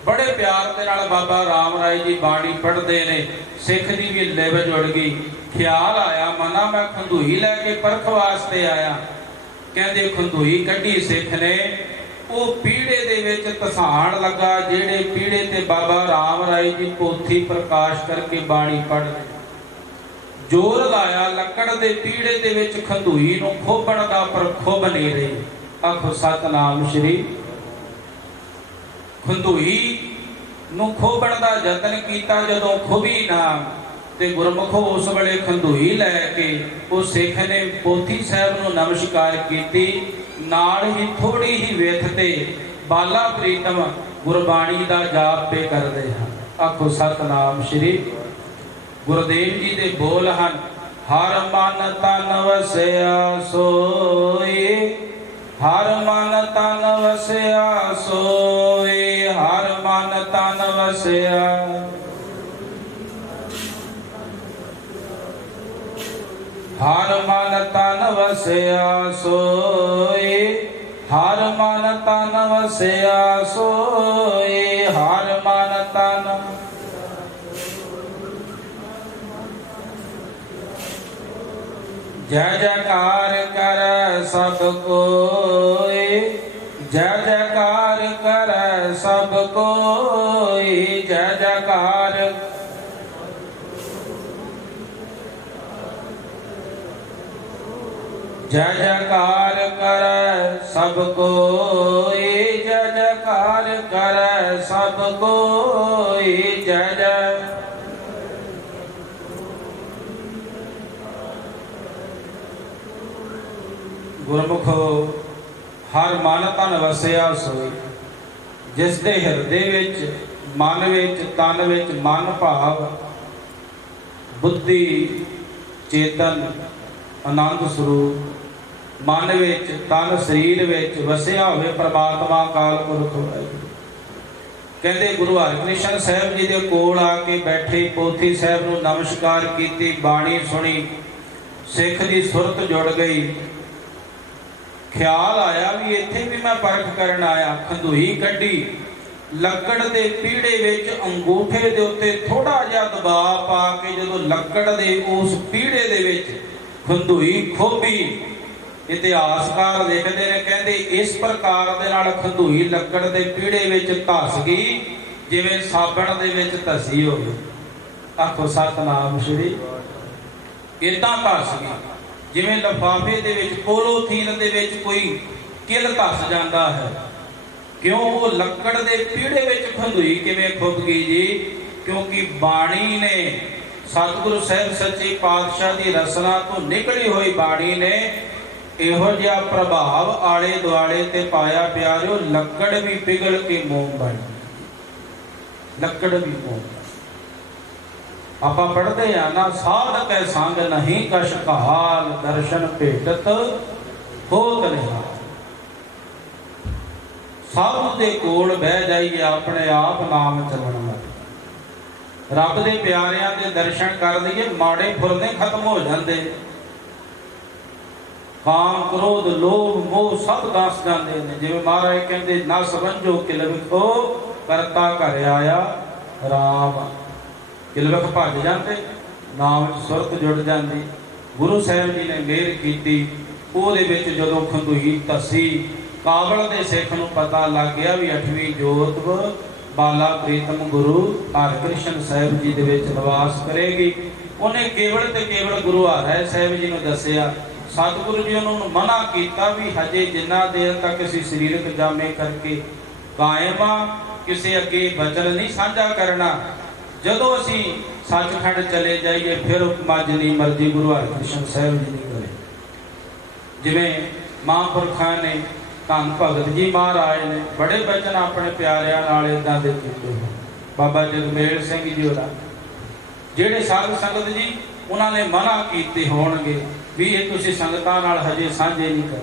ਬੜੇ ਪਿਆਰ ਦੇ ਨਾਲ ਬਾਬਾ ਰਾਮ ਰਾਏ ਜੀ ਬਾਣੀ ਪੜ੍ਹਦੇ ਨੇ। ਸਿੱਖ ਦੀ ਵੀ ਲਿਵ ਜੁੜ ਗਈ। ਖਿਆਲ ਆਇਆ ਮਨਾ ਮੈਂ ਖੰਦੂਈ ਲੈ ਕੇ ਪਰਖ ਵਾਸਤੇ ਆਇਆ। ਕਹਿੰਦੇ ਖੰਦੂਈ ਕੱਢੀ ਸਿੱਖ ਨੇ, ਉਹ ਪੀੜੇ ਦੇ ਵਿੱਚ ਤਸਾਣ ਲੱਗਾ ਜਿਹੜੇ ਪੀੜੇ ਤੇ ਬਾਬਾ ਰਾਮ ਰਾਏ ਜੀ ਪੋਥੀ ਪ੍ਰਕਾਸ਼ ਕਰਕੇ ਬਾਣੀ ਪੜ੍ਹਦੇ। ਜ਼ੋਰ ਲਾਇਆ ਲੱਕੜ ਦੇ ਪੀੜੇ ਦੇ ਵਿੱਚ ਖੰਦੂਈ ਨੂੰ ਖੋਬਣ ਦਾ, ਪਰ ਖੋਬ ਨਹੀਂ ਰਹੀ। ਆਖੋ ਸਤਨਾਮ ਸ਼੍ਰੀ। ਖੰਦੂਈ ਨੂੰ ਖੋਬਣ ਦਾ ਯਤਨ ਕੀਤਾ, ਜਦੋਂ ਖੁਬੀ ਨਾ ਤੇ ਗੁਰਮੁਖੋ ਉਸ ਵੇਲੇ ਖੰਦੂਈ ਲੈ ਕੇ ਉਹ ਸਿੱਖ ਨੇ ਪੋਥੀ ਸਾਹਿਬ ਨੂੰ ਨਮਸਕਾਰ ਕੀਤੀ। ਨਾਲ ਹੀ ਥੋੜੀ ਹੀ ਵਿੱਥ ਤੇ ਬਾਲਾ ਪ੍ਰੀਤਮ ਗੁਰਬਾਣੀ ਦਾ ਜਾਪ ਤੇ ਕਰਦੇ ਹਨ। ਆਖੋ ਸਤਨਾਮ ਸ਼੍ਰੀ। ਗੁਰਦੇਵ ਜੀ ਦੇ ਬੋਲ ਹਨ, ਹਰ ਮਨ ਤਨ ਵਸਿਆ ਸੋਏ, ਹਰ ਮਨ ਤਨ ਵਸਿਆ ਸੋਏ, ਹਰ ਮਨ ਤਨ ਵਸਿਆ, ਹਰ ਮਨ ਤਨ ਵਸਿਆ ਸੋਏ, ਹਰ ਮਨ ਤਨ ਵਸਿਆ ਸੋਏ, ਹਰ ਮਨ ਤਨ। ਜੈ ਜੈਕਾਰ ਕਰੈ ਸਭ ਕੋਇ, ਜੈ ਜੈਕਾਰ ਕਰੈ ਸਭ ਕੋਇ, ਜੈ ਜੈਕਾਰ। ਜੈ ਜੈਕਾਰ ਕਰੈ ਸਭ ਕੋਇ, ਜੈ ਜੈਕਾਰ ਕਰੈ ਸਭ ਕੋਇ, ਜੈ ਜੈ। ਗੁਰਮੁਖੋ ਹਰ ਮਨ ਤਨ ਵਸਿਆ ਸੋਈ, ਜਿਸ ਦੇ ਹਿਰਦੇ ਵਿੱਚ, ਮਨ ਵਿੱਚ, ਤਨ ਵਿੱਚ, ਮਨ ਭਾਵ ਬੁੱਧੀ ਚੇਤਨ ਆਨੰਦ ਸਰੂਪ ਮਨ ਵਿੱਚ, ਤਨ ਸਰੀਰ ਵਿੱਚ ਵਸਿਆ ਹੋਵੇ ਪ੍ਰਮਾਤਮਾ ਅਕਾਲ ਪੁਰਖ ਵਾਹਿਗੁਰੂ। ਕਹਿੰਦੇ ਗੁਰੂ ਹਰਿਕ੍ਰਿਸ਼ਨ ਸਾਹਿਬ ਜੀ ਦੇ ਕੋਲ ਆ ਕੇ ਬੈਠੇ, ਪੋਥੀ ਸਾਹਿਬ ਨੂੰ ਨਮਸਕਾਰ ਕੀਤੀ, ਬਾਣੀ ਸੁਣੀ, ਸਿੱਖ ਦੀ ਸੁਰਤ ਜੁੜ ਗਈ। ਖਿਆਲ ਆਇਆ ਵੀ ਇੱਥੇ ਵੀ ਮੈਂ ਪਰਖ ਕਰਨ ਆਇਆ। ਖੰਦੂਈ ਕੱਢੀ, ਲੱਕੜ ਦੇ ਪੀੜੇ ਵਿੱਚ ਅੰਗੂਠੇ ਦੇ ਉੱਤੇ ਥੋੜਾ ਜਿਹਾ ਦਬਾਅ ਪਾ ਕੇ ਜਦੋਂ ਲੱਕੜ ਦੇ ਉਸ ਪੀੜੇ ਦੇ ਵਿੱਚ ਖੰਦੂਈ ਖੋਬੀ। ਇਤਿਹਾਸਕਾਰ ਲਿਖਦੇ ਨੇ, ਕਹਿੰਦੇ ਇਸ ਪ੍ਰਕਾਰ ਦੇ ਨਾਲ ਖੰਦੂਈ ਲੱਕੜ ਦੇ ਪੀੜੇ ਵਿੱਚ ਧਸ ਗਈ ਜਿਵੇਂ ਸਾਬਣ ਦੇ ਵਿੱਚ ਧਸੀ ਹੋਵੇ। ਆਖੋ ਸਤਨਾਮ ਸ਼੍ਰੀ। ਇਦਾਂ ਧਸ ਗਈ ਜਿਵੇਂ ਲਿਫਾਫੇ ਦੇ ਵਿੱਚ, ਪੋਲੋਥੀਨ ਦੇ ਵਿੱਚ ਕੋਈ ਕਿਲ ਧਸ ਜਾਂਦਾ ਹੈ। ਕਿਉਂ? ਉਹ ਲੱਕੜ ਦੇ ਪੀੜੇ ਵਿੱਚ ਖੰਦੂਈ ਕਿਵੇਂ ਖੁੱਭ ਗਈ ਜੀ? ਕਿਉਂਕਿ ਬਾਣੀ ਨੇ, ਸਤਿਗੁਰੂ ਸਾਹਿਬ ਸੱਚੇ ਪਾਤਸ਼ਾਹ ਦੀ ਰਸਨਾ ਤੋਂ ਨਿਕਲੀ ਹੋਈ ਬਾਣੀ ਨੇ ਇਹੋ ਜਿਹਾ ਪ੍ਰਭਾਵ ਆਲੇ ਦੁਆਲੇ ਤੇ ਪਾਇਆ। ਪਿਆਰਿਓ, ਲੱਕੜ ਵੀ ਪਿਘਲ ਕੇ ਮੋਮ ਬਣ ਗਈ। ਲੱਕੜ ਵੀ ਮੋਮ। ਆਪਾਂ ਪੜ੍ਹਦੇ ਆ ਨਾ, ਸਾਧ ਕੈ ਸੰਗ ਨਹੀਂ ਕਛ ਕਹਾਲ, ਦਰਸ਼ਨ ਭੇਟਤ ਹੋਤ ਨਿਹਾਲ। ਸਾਧੂ ਦੇ ਕੋਲ ਬਹਿ ਜਾਈਏ, ਆਪਣੇ ਆਪ ਨਾਮ ਚੱਲਣ ਲੱਗ। ਰੱਬ ਦੇ ਪਿਆਰਿਆਂ ਦੇ ਦਰਸ਼ਨ ਕਰ ਲਈਏ, ਮਾੜੇ ਫੁਰਨੇ ਖਤਮ ਹੋ ਜਾਂਦੇ। ਕਾਮ ਕ੍ਰੋਧ ਲੋਭ ਮੋਹ ਸਭ ਦਸ ਜਾਂਦੇ ਨੇ। ਜਿਵੇਂ ਮਹਾਰਾਜ ਕਹਿੰਦੇ, ਨਾ ਸਮਝੋ ਕਿਲ ਵਿਖੋ ਕਰਤਾ ਘਰ ਆਇਆ ਰਾਮ। ਕਿਲ ਵਿਖ ਭੱਜ ਜਾਂਦੇ, ਨਾਮ ਵਿੱਚ ਸੁਰਤ ਜੁੜ ਜਾਂਦੀ। ਗੁਰੂ ਸਾਹਿਬ ਜੀ ਨੇ ਮਿਹਰ ਕੀਤੀ। ਉਹਦੇ ਵਿੱਚ ਜਦੋਂ ਖੰਦੂਈ ਧਸੀ, ਕਾਬਲ ਦੇ ਸਿੱਖ ਨੂੰ ਪਤਾ ਲੱਗ ਗਿਆ ਵੀ 8ਵੀਂ ਜੋਤ ਬਾਲਾ ਪ੍ਰੀਤਮ ਗੁਰੂ ਹਰਿਕ੍ਰਿਸ਼ਨ ਸਾਹਿਬ ਜੀ ਦੇ ਵਿੱਚ ਨਿਵਾਸ ਕਰੇਗੀ। ਉਹਨੇ ਕੇਵਲ ਤੇ ਕੇਵਲ ਗੁਰੂ ਹਰਿ ਸਾਹਿਬ ਜੀ ਨੂੰ ਦੱਸਿਆ। ਸਤਿਗੁਰੂ ਜੀ ਉਹਨੂੰ ਮਨਾ ਕੀਤਾ ਵੀ ਹਜੇ ਜਿੰਨਾ ਦੇਰ ਤੱਕ ਅਸੀਂ ਸਰੀਰਕ ਜਾਮੇ ਕਰਕੇ ਕਾਇਮ ਆ, ਕਿਸੇ ਅੱਗੇ ਬਚਨ ਨਹੀਂ ਸਾਂਝਾ ਕਰਨਾ। ਜਦੋਂ ਅਸੀਂ ਸੱਚਖੰਡ ਚਲੇ ਜਾਈਏ ਫਿਰ ਮੱਝਣੀ ਮਰਜ਼ੀ ਗੁਰੂ ਹਰਿਕ੍ਰਿਸ਼ਨ ਸਾਹਿਬ ਜੀ ਦੀ ਕਰੇ। ਜਿਵੇਂ ਮਹਾਂਪੁਰਖਾਂ ਨੇ, ਧੰਨ ਭਗਤ ਜੀ ਮਹਾਰਾਜ ਨੇ ਬੜੇ ਬਚਨ ਆਪਣੇ ਪਿਆਰਿਆਂ ਨਾਲ ਇਦਾਂ ਦੇ ਕੀਤੇ ਹਨ। ਬਾਬਾ ਜਗਮੇਲ ਸਿੰਘ ਜੀ ਹੋਰਾਂ, ਜਿਹੜੇ ਸਾਧ ਸੰਗਤ ਜੀ ਉਹਨਾਂ ਨੇ ਮਨਾ ਕੀਤੇ ਹੋਣਗੇ ਵੀ ਇਹ ਤੁਸੀਂ ਸੰਗਤਾਂ ਨਾਲ ਹਜੇ ਸਾਂਝੇ ਨਹੀਂ ਕਰ,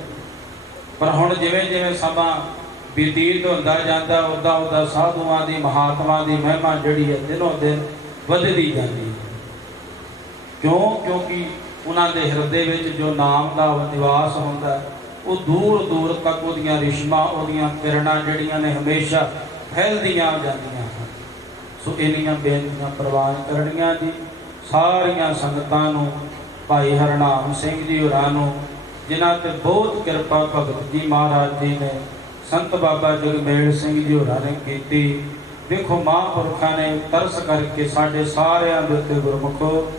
ਪਰ ਹੁਣ ਜਿਵੇਂ ਜਿਵੇਂ ਸਮਾਂ ਬਤੀਤ ਹੁੰਦਾ ਜਾਂਦਾ ਉੱਦਾਂ ਉੱਦਾਂ ਸਾਧੂਆਂ ਦੀ ਮਹਾਤਮਾ ਦੀ ਮਹਿਮਾ ਜਿਹੜੀ ਹੈ ਦਿਨੋਂ ਦਿਨ ਵੱਧਦੀ ਜਾਂਦੀ ਹੈ। ਕਿਉਂਕਿ ਉਹਨਾਂ ਦੇ ਹਿਰਦੇ ਵਿੱਚ ਜੋ ਨਾਮ ਦਾ ਨਿਵਾਸ ਹੁੰਦਾ ਉਹ ਦੂਰ ਦੂਰ ਤੱਕ ਉਹਦੀਆਂ ਰਿਸ਼ਮਾਂ, ਉਹਦੀਆਂ ਕਿਰਨਾਂ ਜਿਹੜੀਆਂ ਨੇ ਹਮੇਸ਼ਾ ਫੈਲਦੀਆਂ ਜਾਂਦੀਆਂ ਹਨ। ਸੋ ਇੰਨੀਆਂ ਬੇਨਤੀਆਂ ਪ੍ਰਵਾਨ ਕਰਨੀਆਂ ਜੀ ਸਾਰੀਆਂ ਸੰਗਤਾਂ ਨੂੰ, ਭਾਈ ਹਰਨਾਮ ਸਿੰਘ ਜੀ ਹੋਰਾਂ ਨੂੰ ਜਿਨ੍ਹਾਂ ਤੇ ਬਹੁਤ ਕਿਰਪਾ ਭਗਤ ਜੀ ਮਹਾਰਾਜ ਜੀ ਨੇ, ਸੰਤ ਬਾਬਾ ਜਗਮੇਲ ਸਿੰਘ ਜੀ ਹੋਰਾਂ ਨੇ ਕੀਤੀ। ਦੇਖੋ ਮਹਾਂਪੁਰਖਾਂ ਨੇ ਤਰਸ ਕਰਕੇ ਸਾਡੇ ਸਾਰਿਆਂ ਦੇ ਉੱਤੇ ਗੁਰਮੁਖੋ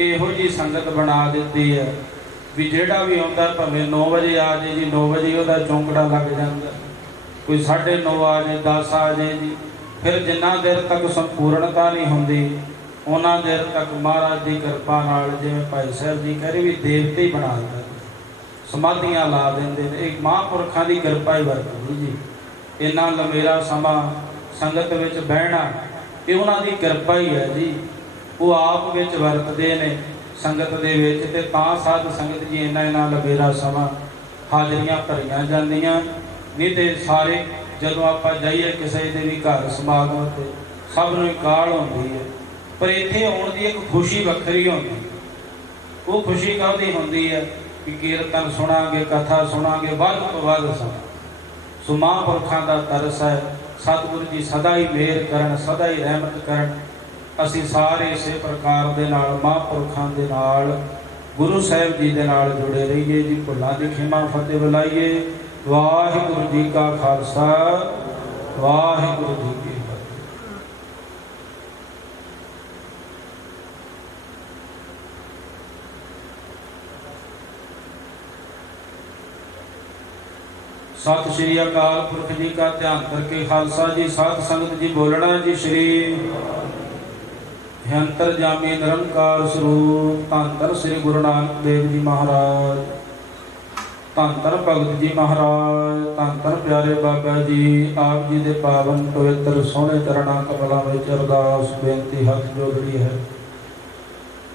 ਇਹੋ ਜੀ ਸੰਗਤ ਬਣਾ ਦਿੱਤੀ ਹੈ ਵੀ ਜਿਹੜਾ ਵੀ ਆਉਂਦਾ ਭਾਵੇਂ 9 ਵਜੇ ਆ ਜੇ ਜੀ, 9 ਵਜੇ ਉਹਦਾ ਚੌਂਕੜਾ ਲੱਗ ਜਾਂਦਾ, ਕੋਈ 9:30 ਆ ਜੇ, 10 ਆ ਜੇ ਜੀ। ਫਿਰ ਜਿੰਨਾ ਦੇਰ ਤੱਕ ਸੰਪੂਰਨਤਾ ਨਹੀਂ ਹੁੰਦੀ ਉਹਨਾਂ ਦੇਰ ਤੱਕ ਮਹਾਰਾਜ ਦੀ ਕਿਰਪਾ ਨਾਲ, ਜਿਵੇਂ ਭਾਈ ਸਾਹਿਬ ਜੀ ਕਹਿ ਰਹੇ ਵੀ ਦੇਵਤੇ ਹੀ ਬਣਾ ਦਿੰਦੇ, ਸਮਾਧੀਆਂ ਲਾ ਦਿੰਦੇ ਨੇ। ਇਹ ਮਹਾਂਪੁਰਖਾਂ ਦੀ ਕਿਰਪਾ ਹੀ ਵਰਤਦੀ ਜੀ। ਇੰਨਾ ਲੰਮੇਰਾ ਸਮਾਂ ਸੰਗਤ ਵਿੱਚ ਬਹਿਣਾ ਇਹ ਉਹਨਾਂ ਦੀ ਕਿਰਪਾ ਹੀ ਹੈ ਜੀ। ਉਹ ਆਪ ਵਿੱਚ ਵਰਤਦੇ ਨੇ ਸੰਗਤ ਦੇ ਵਿੱਚ, ਤੇ ਤਾਂ ਸਾਧ ਸੰਗਤ ਜੀ ਇੰਨਾ ਲੰਮੇਰਾ ਸਮਾਂ ਹਾਜ਼ਰੀਆਂ ਭਰੀਆਂ ਜਾਂਦੀਆਂ। ਨਹੀਂ ਤੇ ਸਾਰੇ ਜਦੋਂ ਆਪਾਂ ਜਾਈਏ ਕਿਸੇ ਦੇ ਵੀ ਘਰ ਸਮਾਗਮ ਤੇ ਸਭ ਨੂੰ ਕਾਹਲ ਹੁੰਦੀ ਹੈ, ਪਰ ਇੱਥੇ ਆਉਣ ਦੀ ਇੱਕ ਖੁਸ਼ੀ ਵੱਖਰੀ ਹੁੰਦੀ। ਉਹ ਖੁਸ਼ੀ ਕਾਹਦੀ ਹੁੰਦੀ ਹੈ ਕਿ ਕੀਰਤਨ ਸੁਣਾਂਗੇ, ਕਥਾ ਸੁਣਾਂਗੇ, ਵੱਧ ਤੋਂ ਵੱਧ ਸੁਣਾਂਗੇ। ਸੋ ਮਹਾਂਪੁਰਖਾਂ ਦਾ ਤਰਸ ਹੈ, ਸਤਿਗੁਰੂ ਜੀ ਸਦਾ ਹੀ ਮਿਹਰ ਕਰਨ, ਸਦਾ ਹੀ ਰਹਿਮਤ ਕਰਨ। ਅਸੀਂ ਸਾਰੇ ਇਸੇ ਪ੍ਰਕਾਰ ਦੇ ਨਾਲ ਮਹਾਂਪੁਰਖਾਂ ਦੇ ਨਾਲ, ਗੁਰੂ ਸਾਹਿਬ ਜੀ ਦੇ ਨਾਲ ਜੁੜੇ ਰਹੀਏ ਜੀ। ਭੁੱਲਾਂ ਦੀ ਖਿਮਾ ਫਤਿਹ ਬੁਲਾਈਏ। ਵਾਹਿਗੁਰੂ ਜੀ ਕਾ ਖਾਲਸਾ, ਵਾਹਿਗੁਰੂ ਜੀ ਕੀ ਫਤਿਹ। ਸਤਿ ਸ਼੍ਰੀ ਅਕਾਲ ਪੁਰਖ ਜੀ ਕਾ ਧਿਆਨ ਕਰਕੇ ਖਾਲਸਾ ਜੀ। ਸਾਧ ਸੰਗਤ ਜੀ ਬੋਲਣਾ ਜੀ। ਸ਼੍ਰੀ ਅੰਤਰਜਾਮੀ ਨਿਰੰਕਾਰ ਸਰੂਪ ਧੰਨ ਧੰਨ ਸ੍ਰੀ ਗੁਰੂ ਨਾਨਕ ਦੇਵ ਜੀ ਮਹਾਰਾਜ, ਧੰਨ ਧੰਨ ਭਗਤ ਜੀ ਮਹਾਰਾਜ, ਧੰਨ ਧੰਨ ਪਿਆਰੇ ਬਾਬਾ ਜੀ। ਆਪ ਜੀ ਦੇ ਪਾਵਨ ਪਵਿੱਤਰ ਸੋਹਣੇ ਚਰਨਾਂ ਕਮਲਾਂ ਵਿੱਚ ਅਰਦਾਸ ਬੇਨਤੀ ਹੱਥ ਜੋੜਦੀ ਹੈ।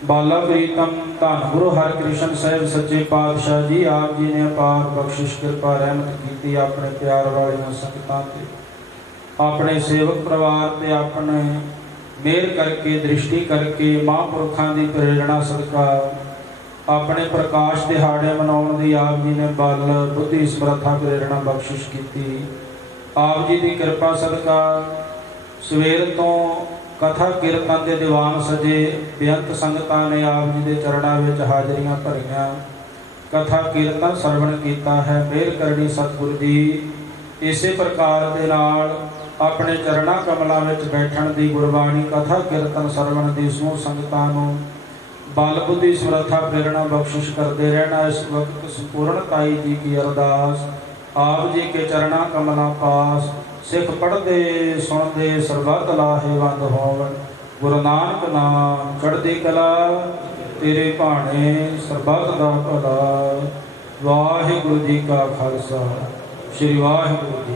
ਬਾਲਾ ਪ੍ਰੀਤਮ ਧੰਨ ਗੁਰੂ ਹਰਿਕ੍ਰਿਸ਼ਨ ਸਾਹਿਬ ਸੱਚੇ ਪਾਤਸ਼ਾਹ ਜੀ, ਆਪ ਜੀ ਨੇ ਅਪਾਰ ਬਖਸ਼ਿਸ਼ ਕਿਰਪਾ ਰਹਿਮਤ ਕੀਤੀ ਆਪਣੇ ਪਿਆਰ ਵਾਲੀਆਂ ਸੰਗਤਾਂ ਤੇ, ਆਪਣੇ ਸੇਵਕ ਪਰਿਵਾਰ ਤੇ, ਆਪਣੇ ਮਿਹਰ ਕਰਕੇ, ਦ੍ਰਿਸ਼ਟੀ ਕਰਕੇ, ਮਹਾਂਪੁਰਖਾਂ ਦੀ ਪ੍ਰੇਰਣਾ ਸਦਕਾ ਆਪਣੇ ਪ੍ਰਕਾਸ਼ ਦਿਹਾੜੇ ਮਨਾਉਣ ਦੀ ਆਪ ਜੀ ਨੇ ਬਲ, ਬੁੱਧੀ, ਸਮਰੱਥਾ, ਪ੍ਰੇਰਣਾ ਬਖਸ਼ਿਸ਼ ਕੀਤੀ। ਆਪ ਜੀ ਦੀ ਕਿਰਪਾ ਸਦਕਾ ਸਵੇਰ ਤੋਂ ਕਥਾ ਕੀਰਤਨ ਦੇ ਦੀਵਾਨ ਸਜੇ, ਬੇਅੰਤ ਸੰਗਤਾਂ ਨੇ ਆਪ ਜੀ ਦੇ ਚਰਨਾਂ ਵਿੱਚ ਹਾਜ਼ਰੀਆਂ ਭਰੀਆਂ, ਕਥਾ ਕੀਰਤਨ ਸਰਵਣ ਕੀਤਾ ਹੈ। ਮਿਹਰ ਕਰਨੀ ਸਤਿਗੁਰੂ ਜੀ। ਇਸੇ ਪ੍ਰਕਾਰ ਦੇ ਨਾਲ ਆਪਣੇ ਚਰਨਾਂ ਕਮਲਾਂ ਵਿੱਚ ਬੈਠਣ ਦੀ, ਗੁਰਬਾਣੀ ਕਥਾ ਕੀਰਤਨ ਸਰਵਣ ਦੀ ਸਮੂਹ ਸੰਗਤਾਂ ਨੂੰ ਬਲ, ਬੁੱਧੀ, ਸਮਰੱਥਾ, ਪ੍ਰੇਰਣਾ ਬਖਸ਼ਿਸ਼ ਕਰਦੇ ਰਹਿਣਾ। ਇਸ ਵਕਤ ਸੰਪੂਰਨਤਾਈ ਜੀ ਕੀ ਅਰਦਾਸ। ਆਪ ਜੀ ਕੇ ਚਰਨਾਂ ਕਮਲਾਂ ਪਾਸ ਸਿੱਖ ਪੜ੍ਹਦੇ ਸੁਣਦੇ ਸਰਬੱਤ ਲਾਹੇਵੰਦ ਹੋਵਣ। ਗੁਰੂ ਨਾਨਕ ਨਾਮ ਚੜ੍ਹਦੀ ਕਲਾ, ਤੇਰੇ ਭਾਣੇ ਸਰਬੱਤ ਦਾ ਭਲਾ। ਵਾਹਿਗੁਰੂ ਜੀ ਕਾ ਖਾਲਸਾ, ਸ੍ਰੀ ਵਾਹਿਗੁਰੂ ਜੀ।